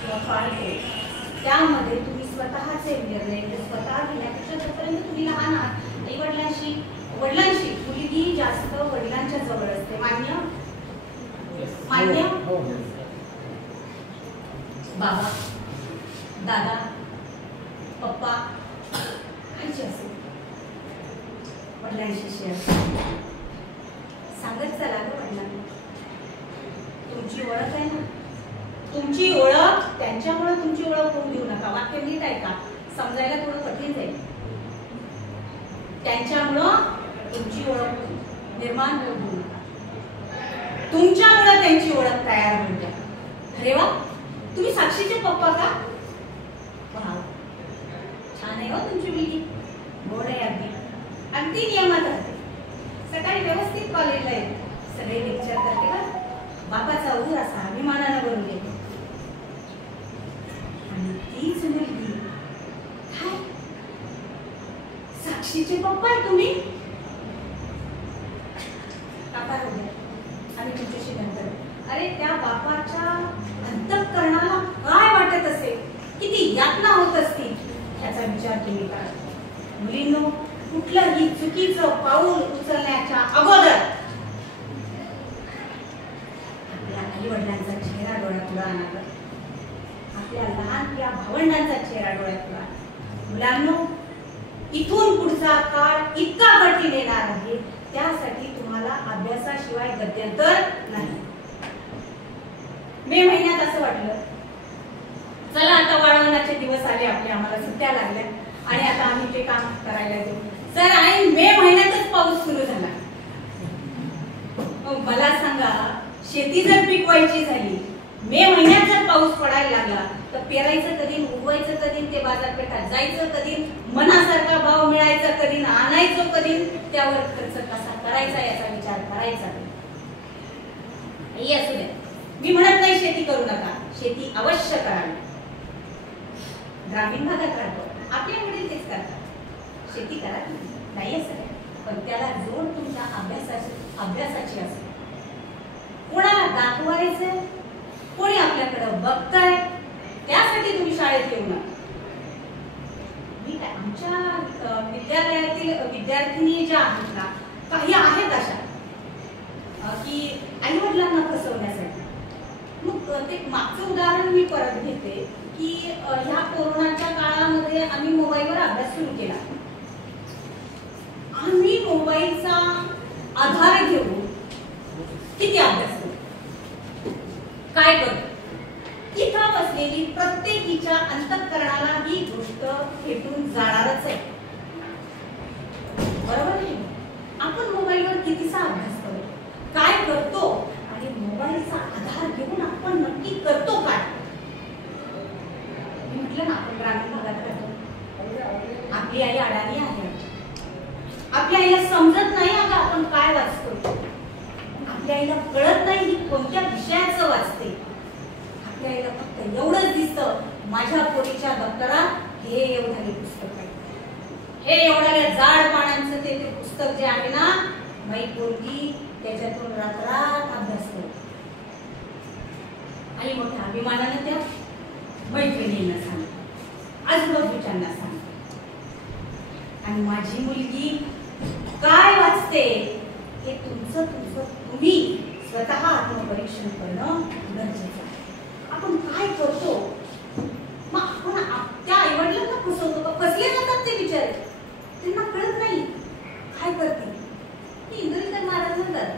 किंवा पाळतो त्यामध्ये तुम्ही स्वतःचे निर्णय स्वतः घेण्यापेक्षा जोपर्यंत तुम्ही लहान आहात आई वडिलांशी मुलगी जास्त वडिलांच्या जवळ असते. मान्य मान्य बाबा दादा पप्पा आईची असेल वडिलांशी शेअर सांगत चला ग वडिलांना. तुमची ओळख आहे ना, तुमची ओळख त्यांच्यामुळे तुमची ओळख होऊन देऊ नका. वाक्य नीट आहे का, समजायला थोडं कठीण जाईल. त्यांच्यामुळं तुमची ओळख निर्माण होऊ देऊ नका, तुमच्यामुळे त्यांची ओळख तयार होऊ द्या. अरे वा तुम्ही साक्षीचे पप्पा का, छान आहे हो तुमची मुलगी, गोड आहे, अगदी नियमात राहते, सकाळी व्यवस्थित कॉलेजला येते, सगळे लेक्चर करते का, बापाचा ऊर असा अभिमानानं भरून येते. आणि तीच मुलगी काय साक्षीचे पप्पा आहे तुम्ही, काका होते आणि तुमच्याशी नंतर. अरे त्या बापाच्या अंतःकरणाला काय वाटत असेल, किती यातना होत असतील याचा विचार तुम्ही करा. मुलींनो कुठलंही चुकीचं पाऊल उचलण्याच्या अगोदर आपल्या आई वडिलांचा चेहरा डोळ्यापुढे आणावा, आपल्या लहान त्या भावंडांचा चेहरा डोळ्यापुढे. मुलांनो इथून पुढचा काळ इतका कठीण येणार आहे, त्यासाठी तुम्हाला अभ्यासाशिवाय गत्यंतर नाही. मे महिन्यात असं वाटलं चला आता वाळवणाचे दिवस आले आपले, आम्हाला सुट्ट्या लागल्या आणि आता आम्ही ते काम करायला जाऊ. सर आणि मे महिन्यातच पाऊस सुरू झाला. मला सांगा, शेती जर पिकवायची झाली, मे महिन्यात जर पाऊस पडायला लागला तर पेरायचं कधी, उगवायचं कधी, ते बाजारपेठात जायचं कधी, मनासारखा भाव मिळायचा कधी, आणायचं कधी, त्यावर खर्च कसा करायचा याचा विचार करायचा. असू द्या, मी म्हणत नाही शेती करू नका, शेती अवश्य करावी. ग्रामीण भागात राहतो, आपले वडील तेच करतात, शेती करा नाही असं नाही, पण त्याला जोड तुमच्या अभ्यासाची असते. कोणाला दाखवायचंय, कोणी आपल्याकडे बघताय, त्यासाठी तुम्ही शाळेत येऊ नका. मी काय, आमच्या विद्यालयातील विद्यार्थिनी ज्या आहेत ना, काही आहेत अशा की आई वडिलांना फसवण्यासाठी. मग ते मागचं उदाहरण मी परत घेते की ह्या कोरोनाच्या काळामध्ये आम्ही मोबाईलवर अभ्यास सुरू केला. आम्ही मोबाईलचा आधार घेऊन किती अभ्यास करतो, काय करतो. इथं बसलेली प्रत्येकीच्या अंतःकरणाला ही गोष्ट भेटून जाणारच आहे, बरोबर नाही. आपण मोबाईलवर कितीचा अभ्यास करतो, काय करतो, आणि मोबाईलचा आधार घेऊन आपण नक्की करतो काय. मी म्हटलं ना, आपण ग्रामीण भागात राहतो, आपली आई अडाणी आहे, आपल्या आईला समजत नाही अगं आपण काय वाचतो, आपल्या आईला कळत नाही ही कोणत्या विषयाचं वाचते. आपल्या आईला फक्त एवढंच दिसतं, माझ्या पोरीच्या दप्तरात हे एवढे पुस्तक आहे, हे एवढ्या जाड पानांचं ते पुस्तक जे आहे ना, माई पोरगी त्याच्यातून रात्रात अभ्यास करते. आणि मोठ्या अभिमानानं त्या मैत्रिणींना सांगते, आजूबाजूच्यांना सांगते. आणि माझी मुलगी काय वाचते हे तुमचं तुम्ही स्वतः आत्मपरीक्षण करणं गरजेचं आहे. आपण काय करतो, मग आपण त्या आईवडिलांना फसवतो का, फसले जातात ते बिचारे, त्यांना कळत नाही काय करते. इंद्रजित महाराज म्हणतात,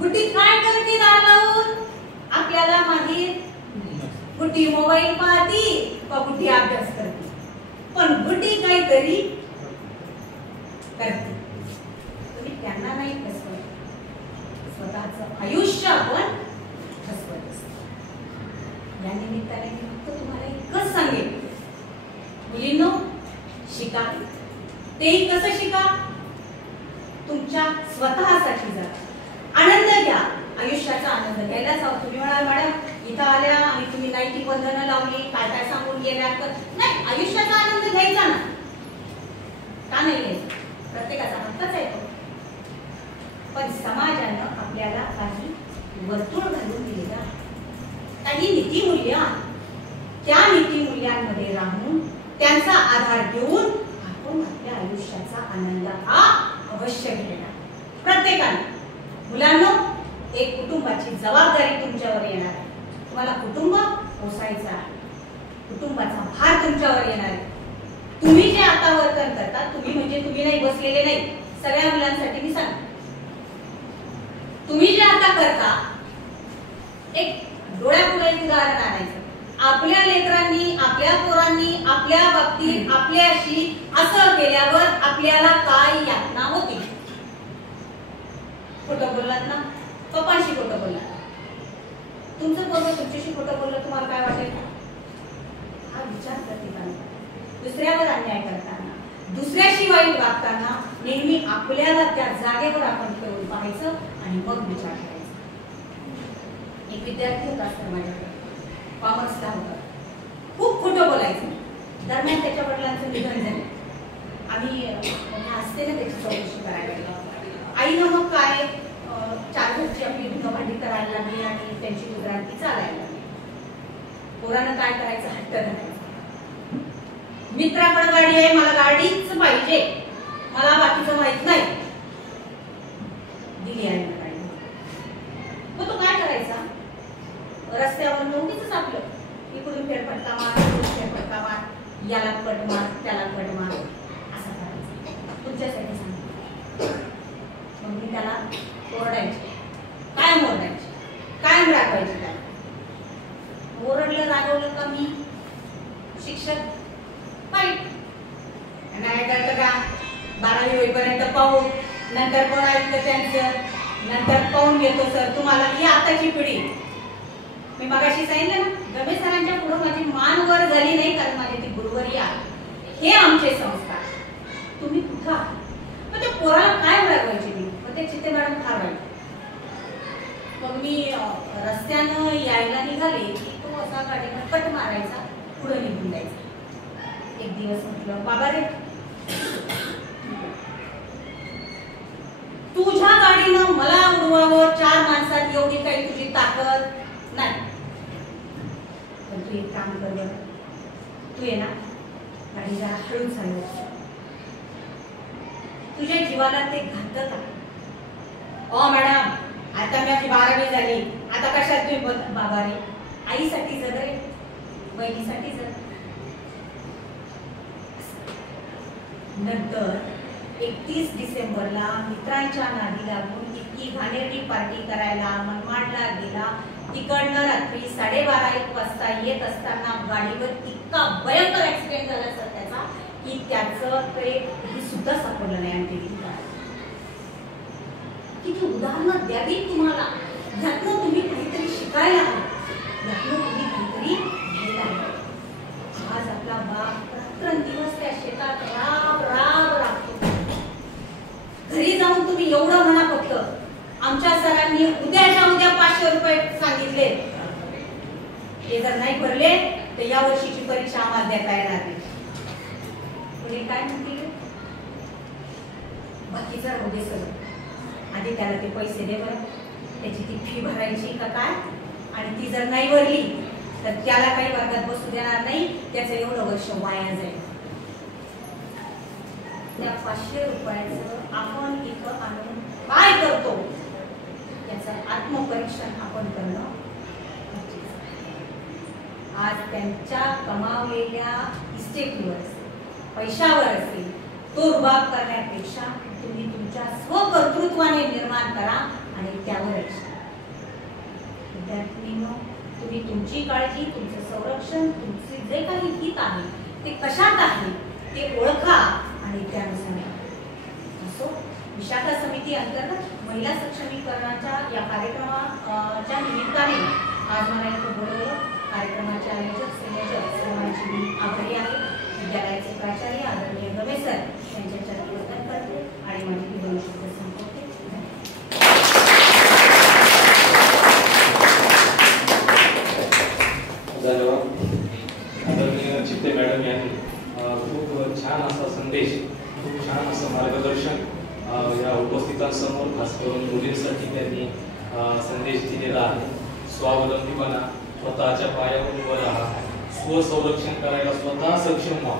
गुड्डी काय करते दार लावून, आपल्याला माहीत गुड्डी मोबाईल पाहती का गुड्डी अभ्यास करते, पण गुड्डी काहीतरी करते. तुम्ही त्यांना नाही फसवत, स्वतःचं आयुष्य आपण फसवत असतो. या निमित्ताने मी फक्त तुम्हाला एकच सांगेन, मुलींनो शिका, तेही कसं शिका, तुमच्या स्वतःसाठी जगा, आनंद घ्या, आयुष्याचा आनंद घ्यायलाच हवा. तुम्ही म्हणाल मॅडम इथं आल्या आणि तुम्ही नाईटी बंधनं लावली, काय काय सांगून गेल्या, तर नाही, आयुष्याचा आनंद घ्यायचा ना, का नाही घ्यायचा, प्रत्येकाचा हक्कच आहे तो. पण समाजानं आपल्याला काही वर्तुळ घालून दिलेलं आहे, काही नीतिमूल्य, त्या नीतिमूल्यांमध्ये राहून त्यांचा आधार घेऊन आपण आपल्या आयुष्याचा आनंद हा अवश्य घ्यायला. प्रत्येकाने, मुलांनो, एक कुटुंबाची जबाबदारी तुमच्यावर येणार आहे. तुम्हाला कुटुंब पोसायचं आहे, कुटुंबाचा भार तुमच्यावर येणार आहे. तुम्ही जे आता वर्तन करता, तुम्ही म्हणजे तुम्ही नाही बसलेले नाही, सगळ्या मुलांसाठी मी सांगते, तुम्ही जे आता करता, एक डोळ्यापुढे उदाहरण आणायचं. आपल्या लेकरांनी, आपल्या पोरांनी आपल्या बाबतीत आपल्याशी असं केल्यावर आपल्याला काय यातना होती. खोटं बोललात ना, पप्पांशी खोटं बोललात, तुमचं पोरगं तुमच्याशी खोटं बोललं, तुम्हाला काय वाटेल. हा विचार प्रत्येकाने, दुसऱ्यावर अन्याय करताना, दुसऱ्याशी वाईट वागताना नेहमी आपल्याला त्या जागेवर आपण ठेवून पाहायचं आणि मग विचार करायचा. एक विद्यार्थी होता सर माझ्याकडे, कॉमर्सला होता, खूप खोटं बोलायचं. दरम्यान त्याच्या वडिलांचं निधन झालं. आम्ही असते ना त्याची चौकशी करायला, आईनं मग काय 4 घरची आपली धुणं भांडी करायला लागली आणि त्यांची गुजराती चालायला लागली. पोरानं काय करायचं, हट्ट धरायचा. मित्राकडे गाडी आहे, मला गाडीच पाहिजे, मला बाकीचं माहित नाही. दिली आहे गाडी. मग तो काय करायचा, रस्त्यावर नोटीच आपलं, फेरफटका मार, फेरफटका मार, याला कट मार, त्याला कट मार, असं करायचं. तुमच्यासाठी सांगते. मग मी त्याला ओरडायचे, कायम ओरडायचे, कायम रागवायचे. त्याला ओरडलं रागवलं का मी शिक्षक वाईट नाही करतं का. 12वी होईपर्यंत पाहू, नंतर कोण ऐकतं त्यांचं, नंतर पाहून घेतो सर तुम्हाला. ही आताची पिढी. मी मगाशी सांगितलं ना, गमे सरांच्या पुढे माझी मान वर झाली नाही, कारण माझी ती गुरुवरी आहे. हे आमचे संस्कार. तुम्ही कुठं आहात? मग त्या पोराला काय रागवायचे मी, मग ते चित्ते मॅडम फार वाईट. मग मी रस्त्यानं यायला निघाले की तो असा गाडीनं कट मारायचा, पुढे निघून जायचा. एक दिवस म्हटलं, बाबा रे, तुझ्या गाडीनं मला उडवावं, 4 माणसात एवढी काही तुझी ताकद नाही. पण तू एक काम कर बरं, तू ये ना गाडी जरा हळू चालव, तुझ्या जीवाला ते घातक आहे. ओ मॅडम, आता माझी 12वी झाली, आता कशात तुम्ही बाबा रे, आईसाठी जग रे, बहिणीसाठी जग. नंतर 31 डिसेंबरला मित्रांच्या नादी लागून इतकी घाणेरडी पार्टी करायला मनमाडला गेला. तिकडनं रात्री 12:30-1 वाजता येत असताना गाडीवर इतका भयंकर ऍक्सिडेंट झाला सर त्याचा, की त्याचं ते हे सुद्धा सापडलं नाही. आमच्या किती उदाहरणं द्यावी तुम्हाला, यातनं तुम्ही काहीतरी शिकायला हवं, यातनं तुम्ही काहीतरी घ्यायला हवं. आज आपला बाप रात्रंदिवस त्या शेतात राब राब राबतो. घरी जाऊन तुम्ही एवढं म्हणा फक्त, आमच्या सरांनी उद्याच्या उद्या 500 रुपये सांगितले, ते जर नाही भरले तर या वर्षीची परीक्षा आम्हाला देता येणार नाही. पुढे काय म्हणतील, बाकीचं राहू दे सर, आधी त्याला ते पैसे दे बरं, त्याची ती फी भरायची का काय, आणि ती जर नाही भरली तर त्याला काही वर्गात बसू देणार नाही, त्याचं एवढं वर्ष वाया जाईल. त्या 500 रुपयाचं आपण इथं आणून काय करतो याचं आत्मपरीक्षण आपण करणं. आज त्यांच्या कमावलेल्या इस्टेटीवर पैशावर असेल तो रुबाब करण्यापेक्षा तुम्ही तुमच्या स्वकर्तृत्वाने निर्माण करा आणि त्यावरच. विद्यार्थ्यांनो, तुम्ही तुमची काळजी, तुमचं संरक्षण, तुमचे जे काही हित आहे ते कशात आहे ते ओळखा आणि त्यानुसार असो. विशाखा समिती अंतर्गत महिला सक्षमीकरणाच्या या कार्यक्रमाच्या निमित्ताने आज मला इथे बोलवलं. कार्यक्रमाचे आयोजक संयोजक सर्वांची मी आभारी आहे. विद्यालयाचे प्राचार्य आदरणीय गमे सर यांच्या चरणी वंदन करते आणि माझी 2 शब्द संपवते. धन्यवाद. आदरणीय चित्ते मॅडम यांनी खूप छान असा संदेश, खूप छान असं मार्गदर्शन या उपस्थितांसमोर, खास करून मुलींसाठी त्यांनी संदेश दिलेला आहे. स्वावलंबीपणा, स्वतःच्या पायावर उभं राहा, स्वसंरक्षण करायला स्वतः सक्षम व्हा,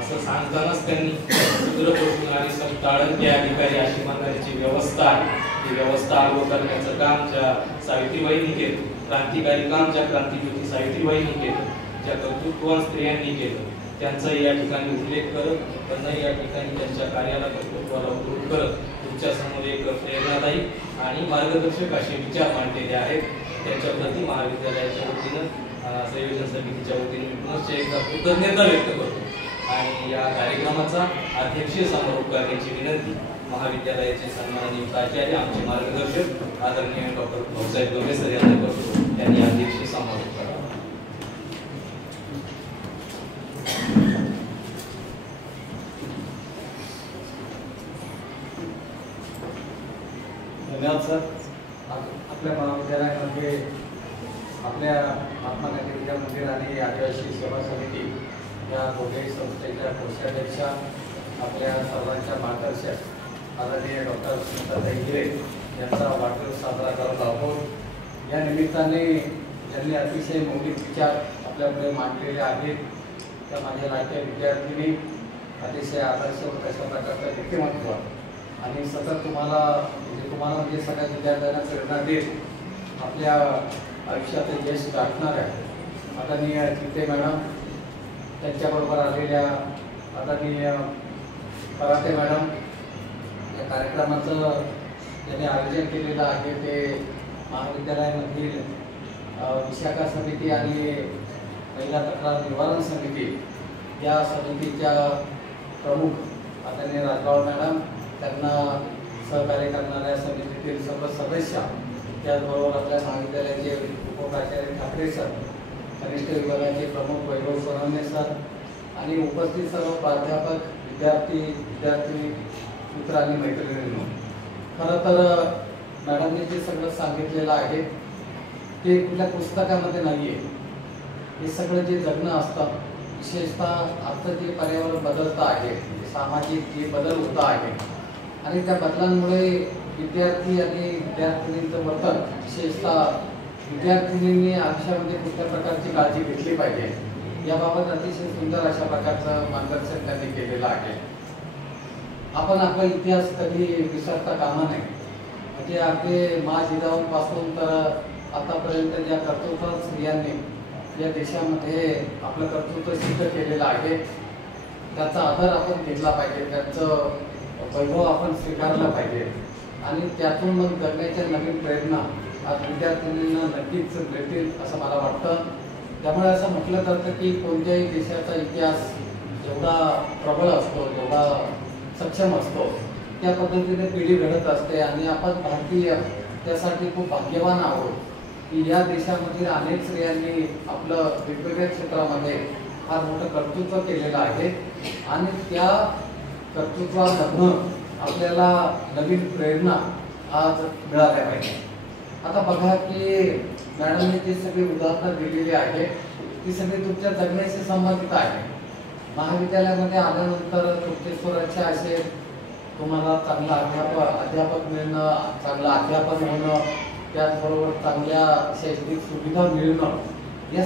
असं सांगतानाच त्यांनी सूत्रपोषण आणि टाळणके अधिकारी अशी म्हणण्याची व्यवस्था आहे, ती व्यवस्था आगो करण्याचं काम ज्या सावित्रीबाईंनी केलं, क्रांतिकारी काम ज्या क्रांतिज्योती सावित्रीबाईंनी केलं, ज्या कर्तृत्ववान स्त्रियांनी केलं, त्यांचाही या ठिकाणी उल्लेख करत, त्यांना या ठिकाणी त्यांच्या कार्याला, कर्तृत्वाला उद्धृत करत तुमच्यासमोर एक प्रेरणादायी आणि मार्गदर्शक असे विचार मांडलेले आहेत. त्यांच्या प्रति महाविद्यालयाच्या वतीनं, संयोजन समितीच्या वतीने मी पुनश्च एकदा कृतज्ञता व्यक्त करतो आणि या कार्यक्रमाचा अध्यक्षीय समारोप करण्याची विनंती महाविद्यालयाचे सन्माननीय प्राचार्य, आमचे मार्गदर्शक आदरणीय डॉक्टर भाऊसाहेब गमे सर यांना करतो. त्यांनी अध्यक्षीय समारोप करावा. धन्यवाद सर. आपल्या महाविद्यालयामध्ये आपल्या महात्मा गांधी विद्या मंदिर आणि आदिवासी सेवा समिती या दोघेही संस्थेच्या कोषाध्यक्षा, आपल्या सर्वांच्या मार्गदर्शक आदरणीय डॉक्टर स्मिताताई गिरे यांचा वाढदिवस साजरा करत आहोत. या निमित्ताने ज्यांनी अतिशय मौलिक विचार आपल्यापुढे मांडलेले आहेत त्या माझ्या लाडक्या विद्यार्थिनी, अतिशय आदर्श व कशा प्रकारचं व्यक्तिमत्व आणि सतत तुम्हाला म्हणजे सगळ्या विद्यार्थ्यांना प्रेरणा देत आपल्या आयुष्यात यश गाठणार आहे. आदरणीय चित्ते मॅडम, त्यांच्याबरोबर आलेल्या आदरणीय कराटे मॅडम, या कार्यक्रमाचं ज्यांनी आयोजन केलेलं आहे ते महाविद्यालयामधील विशाखा समिती आणि महिला तक्रार निवारण समिती या समितीच्या प्रमुख आदरणीय राजगाव मॅडम, त्यांना सहकार्य करणाऱ्या समितीतील सर्व सदस्य, त्याचबरोबर आपल्या महाविद्यालयाचे उपप्राचार्य ठाकरे सर, कनिष्ठ विभागाचे प्रमुख वैभव सोनवणे सर आणि उपस्थित सर्व प्राध्यापक, विद्यार्थी मित्र आणि मैत्रिणींनो, खरं तर मॅडमने जे सगळं सांगितलेलं आहे ते कुठल्या पुस्तकामध्ये नाही आहे. हे सगळं जे जगणं असतं, विशेषतः आजचं जे पर्यावरण बदलतं आहे, सामाजिक जे बदल होत आहे आणि त्या बदलांमुळे विद्यार्थी आणि विद्यार्थिनींचं वर्तन, विशेषतः विद्यार्थिनींनी आयुष्यामध्ये कुठल्या प्रकारची काळजी घेतली पाहिजे याबाबत अतिशय सुंदर अशा प्रकारचं मार्गदर्शन त्यांनी केलेलं आहे. आपण आपला इतिहास कधी विसरता कामा नये. म्हणजे अगदी जिजाऊंपासून तर आतापर्यंत ज्या कर्तृत्व स्त्रियांनी या देशामध्ये आपलं कर्तृत्व सिद्ध केलेलं आहे त्याचा आदर आपण घेतला पाहिजे, त्यांचं वैभव आपण स्वीकारला पाहिजे आणि त्यातून मग जगण्याच्या नवीन प्रेरणा आज विद्यार्थिनींना नक्कीच मिळतील असं मला वाटतं. त्यामुळे असं म्हटलं जातं की कोणत्याही देशाचा इतिहास जेवढा प्रबळ असतो, जेवढा सक्षम असतो, त्या पद्धतीने पिढी घडत असते आणि आपण भारतीय त्यासाठी खूप भाग्यवान आहोत की या देशामधील अनेक स्त्रियांनी आपलं वेगवेगळ्या क्षेत्रामध्ये फार मोठं कर्तृत्व केलेलं आहे आणि त्या कर्तृत्वामधून आपल्याला नवीन प्रेरणा आज मिळाल्या पाहिजे. आता बघा की मॅडमने जी सगळी उदाहरणं दिलेली आहे ती सगळी तुमच्या जगण्याशी संबंधित आहे. महाविद्यालयामध्ये आल्यानंतर तुमची सुरक्षा असेल, तुम्हाला चांगला अध्यापक मिळणं, चांगलं अध्यापन होणं, त्याचबरोबर चांगल्या शैक्षणिक सुविधा मिळणं, ही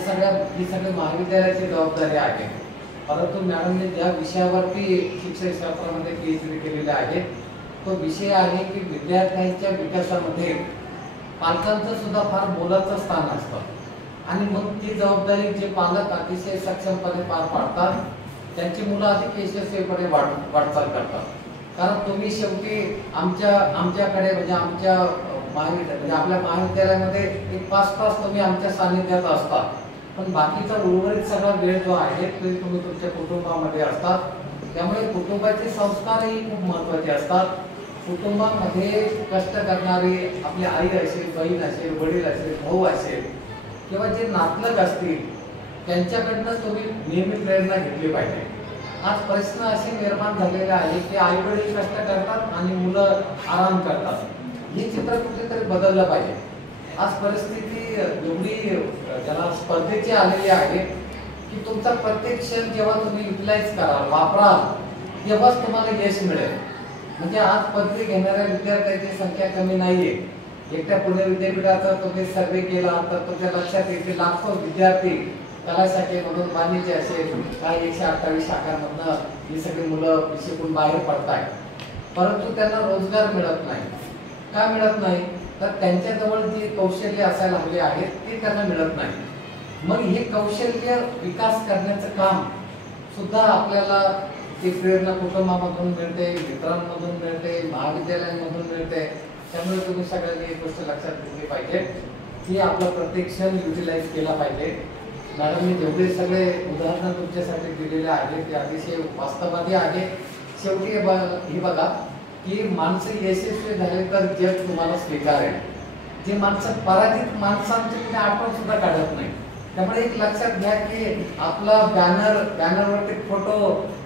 सगळी महाविद्यालयाची जबाबदारी आहे. परंतु मॅडमने ज्या विषयावरती शिक्षणशास्त्रामध्ये PhD केलेले आहे तो विषय आहे की विद्यार्थ्यांच्या विकासामध्ये पालकांचं सुद्धा फार मोलाचं स्थान असतं आणि मग ती जबाबदारी जे पालक अतिशय सक्षमपणे पार पाडतात त्यांची मुलं अधिक यशस्वीपणे वाटचाल करतात. कारण तुम्ही शेवटी आमच्याकडे म्हणजे आपल्या महाविद्यालयामध्ये एक 5 तास तुम्ही आमच्या सानिध्यात असतात, पण बाकीचा उर्वरित सगळा वेळ जो आहे ते तुम्ही तुमच्या कुटुंबामध्ये असतात. त्यामुळे कुटुंबाचे संस्कारही खूप महत्त्वाचे असतात. कुटुंबामध्ये कष्ट करणारी आपली आई असेल, बहीण असेल, वडील असेल, भाऊ असेल किंवा जे नातलग असतील त्यांच्याकडनं तुम्ही नेहमी प्रेरणा घेतली पाहिजे. आज प्रश्न असे निर्माण झालेले आहे की आई वडील कष्ट करतात आणि मुलं आराम करतात. हे चित्र कुठेतरी बदललं पाहिजे. आज परिस्थिती एवढी ज्याला स्पर्धेची आलेली आहे की तुमचा प्रत्येक क्षण जेव्हा तुम्ही युटिलाइज कराल, वापराल, तेव्हाच तुम्हाला यश मिळेल. म्हणजे आज पदवी घेणाऱ्या विद्यार्थ्यांची संख्या कमी नाहीये. एकट्या पुणे विद्यापीठाचा तुम्ही सर्वे केला तर तुमच्या लक्षात येईल की लाखो विद्यार्थी कला शाखेमधून, वाणिज्य असेल, काही 128 शाखांमधनं ही सगळी मुलं शिकून बाहेर पडतायत, परंतु त्यांना रोजगार मिळत नाही. का मिळत नाही? तर त्यांच्याजवळ जी कौशल्य असायला हवी आहेत ती त्यांना मिळत नाही. मग हे कौशल्य विकास करण्याचं काम सुद्धा आपल्याला ती प्रेरणा कुटुंबामधून मिळते, मित्रांमधून मिळते, महाविद्यालयांमधून मिळते. त्यामुळे तुम्ही सगळ्यांनी एक गोष्ट लक्षात घेतली पाहिजे की आपलं प्रत्येक क्षण युटिलाइज केला पाहिजे. मॅडमने जेवढे सगळे उदाहरणं तुमच्यासाठी दिलेले आहेत ते अतिशय वास्तववादी आहे. शेवटी हे बघा की माणसं यशस्वी झाले तर जग तुम्हाला स्वीकारेल. जे माणसं पराजित माणसांची तुम्ही आठवण सुद्धा काढत नाही. त्यामुळे एक लक्षात घ्या की आपला बॅनरवरती फोटो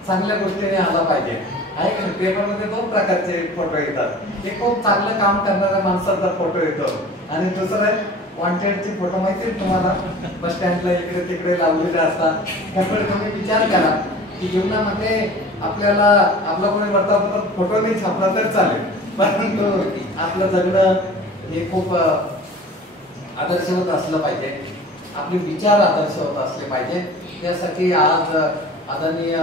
चांगल्या गोष्टीने आला पाहिजे. आहे पेपरमध्ये 2 प्रकारचे फोटो येतात. एक खूप चांगलं काम करणाऱ्या माणसाचा फोटो येतो आणि दुसरं वॉन्टेडचे फोटो माहिती तुम्हाला, बस स्टँडला इकडे तिकडे लावलेले असतात. त्यामुळे तुम्ही विचार करा की जीवनामध्ये आपल्याला आपला कोणी वर्तमानपत्रात फोटो नाही छापला तर चालेल, परंतु आपलं जगणं हे खूप आदर्शवत असलं पाहिजे. आपले विचार आदर्शवत असले पाहिजे. त्यासाठी आज आदरणीय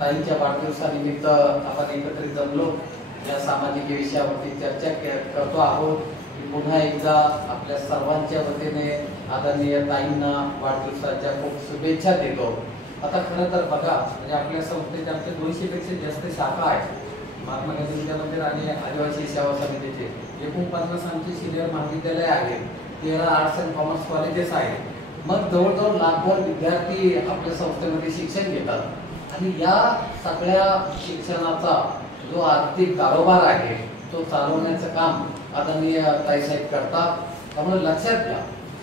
ताईंच्या वाढदिवसानिमित्त आपण एकत्रित जमलो. या सामाजिक विषयावरती चर्चा करतो आहोत. पुन्हा एकदा आपल्या सर्वांच्या वतीने आदरणीय ताईंना वाढदिवसाच्या खूप शुभेच्छा देतो. आता खरं तर बघा म्हणजे आपल्या संस्थेच्या आमच्या 200 पेक्षा जास्त शाखा आहेत. महात्मा गांधी विद्या मंदिर आणि आदिवासी सेवा समितीचे एकूण 50 आमची सिनियर महाविद्यालय आहेत, 13 आर्ट्स अँड कॉमर्स कॉलेजेस आहेत. मग जवळजवळ लाखभर विद्यार्थी आपल्या संस्थेमध्ये शिक्षण घेतात आणि या सगळ्या शिक्षणाचा जो आर्थिक कारोबार आहे तो चालवण्याचं काम आदरणीय ताईसाहेब करतात. त्यामुळे लक्षात घ्या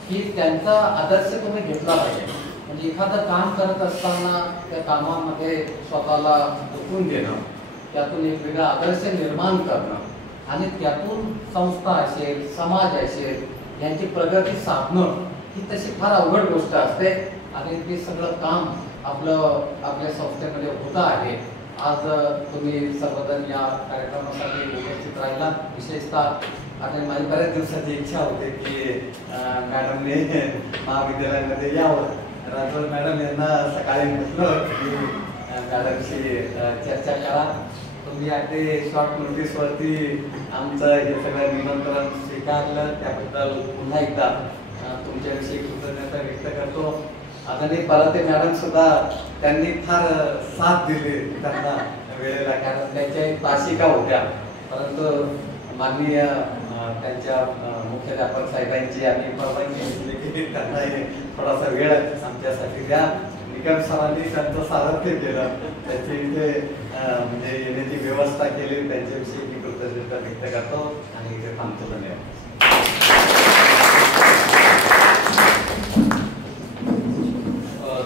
की त्यांचा आदर्श तुम्ही घेतला पाहिजे. म्हणजे एखादं काम करत असताना त्या कामामध्ये स्वतःला झोकून घेणं, त्यातून एक वेगळा आदर्श निर्माण करणं आणि त्यातून संस्था असेल, समाज असेल यांची प्रगती साधणं ही तशी फार अवघड गोष्ट असते आणि ते सगळं काम आपल्या संस्थेमध्ये होतं आहे. आज तुम्ही सर्वजण या कार्यक्रमासाठी उपस्थित राहिला. विशेषतः आणि माझी बऱ्याच दिवसाची इच्छा होती की मॅडमने महाविद्यालयामध्ये यावं. राजवल मॅडम यांना सकाळी म्हटलं की मॅडमशी चर्चा करा. तुम्ही अगदी शॉर्ट नोटीसवरती आमचं हे सगळं निमंत्रण स्वीकारलं, त्याबद्दल पुन्हा एकदा तुमच्याविषयी कृतज्ञता व्यक्त करतो. आदरणीय पराते मॅडम सुद्धा त्यांनी फार साथ दिली त्यांना वेळेला, कारण त्यांच्या एक तासिका होत्या, परंतु माननीय त्यांच्या मुख्याध्यापक साहेबांची आम्ही परवानगी घेतली की त्यांना थोडासा वेळ आमच्यासाठी द्या. निकम सरांनी त्यांचं सारथ्य केलं, त्याची इथे म्हणजे येण्याची व्यवस्था केली, त्यांच्याविषयी मी कृतज्ञता व्यक्त करतो आणि इथे थांबतो. धन्यवाद.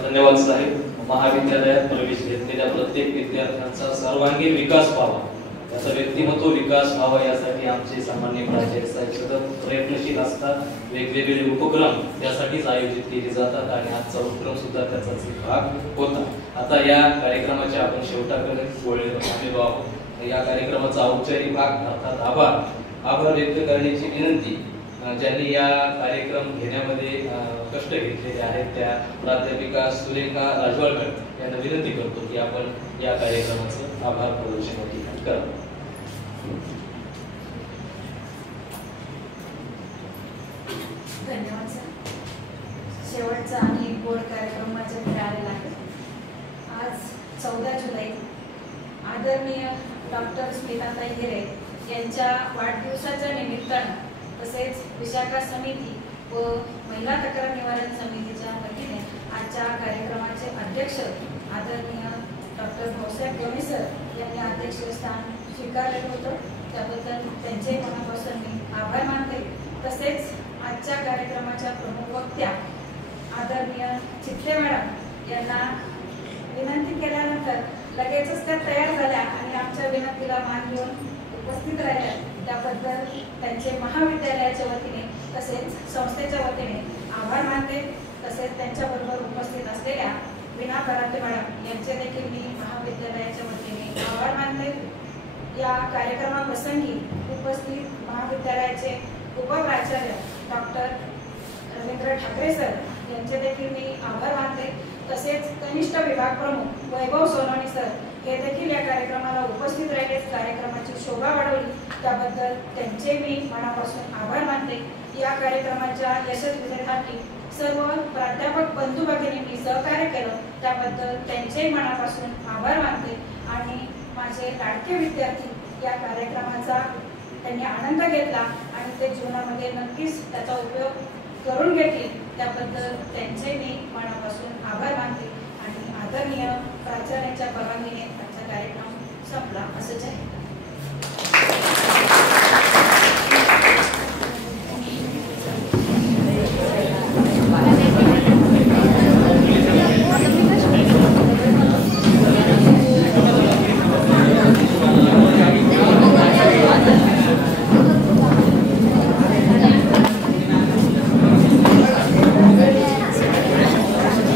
धन्यवाद साहेब. महाविद्यालयात प्रवेश घेतलेल्या प्रत्येक विद्यार्थ्यांचा सर्वांगीण विकास व्हावा, त्याचा व्यक्तिमत्व विकास व्हावा यासाठी आमचे सामान्य प्राचार्य साहेब सतत प्रयत्नशील असतात. वेगवेगळे उपक्रम त्यासाठीच आयोजित केले जातात आणि आजचा उपक्रम सुद्धा त्याचाच एक भाग होता. आता या कार्यक्रमाच्या आपण शेवटाकडे बोललेलो आहोत. या कार्यक्रमाचा औपचारिक भाग अर्थात आभार व्यक्त करण्याची विनंती ज्यांनी या कार्यक्रम घेण्यामध्ये कष्ट घेतलेले आहेत त्या प्राध्यापिका सुरेखा राजवाळकर यांना विनंती करतो की आपण या कार्यक्रमाचं आभार प्रदर्शन करा. धन्यवाद सर. शेवटचा आणि एक गोड कार्यक्रम माझ्याकडे आलेला आहे. आज 14 जुलै आदरणीय डॉक्टर स्मिताताई हिरे यांच्या वाढदिवसाच्या निमित्तानं तसेच विशाखा समिती व महिला तक्रार निवारण समितीच्या वतीने आजच्या कार्यक्रमाचे अध्यक्ष आदरणीय डॉक्टर भाऊसाहेब गोणे सर यांनी अध्यक्षस्थान स्वीकारलेलं होतं. त्याबद्दल त्यांचे मनापासून मी आभार मानते. तसेच आजच्या कार्यक्रमाच्या प्रमुख वक्त्या आदरणीय चित्ते मॅडम यांना विनंती केल्यानंतर लगेचच त्या तयार झाल्या आणि आमच्या विनंतीला मान देऊन उपस्थित राहिल्या. त्याबद्दल त्यांचे महाविद्यालयाच्या वतीने तसेच संस्थेच्या वतीने आभार मानते. तसेच त्यांच्याबरोबर उपस्थित असलेल्या वीणा पराते मॅडम यांचे देखील मी महाविद्यालयाच्या वतीने आभार मानते. या कार्यक्रमाप्रसंगी उपस्थित महाविद्यालयाचे उपप्राचार्य डॉक्टर रवींद्र ठाकरे सर यांचे देखील मी आभार मानते. तसेच कनिष्ठ विभाग प्रमुख वैभव सोनवणे सर हे देखील या कार्यक्रमाला उपस्थित राहिले, कार्यक्रमाची शोभा वाढवली, त्याबद्दल त्यांचे मी मनापासून आभार मानते. या कार्यक्रमाच्या यशस्वीतेसाठी सर्व प्राध्यापक बंधू भगिनींनी सहकार्य केलं त्याबद्दल त्यांचे मनापासून आभार मानते. आणि माझे लाडके विद्यार्थी या कार्यक्रमाचा त्यांनी आनंद घेतला आणि ते जीवनामध्ये नक्कीच त्याचा उपयोग करून घेतील त्याबद्दल त्यांचे मी मनापासून आभार मानते. आणि आदरणीय प्राचार्यांच्या परवानगीने आजचा कार्यक्रम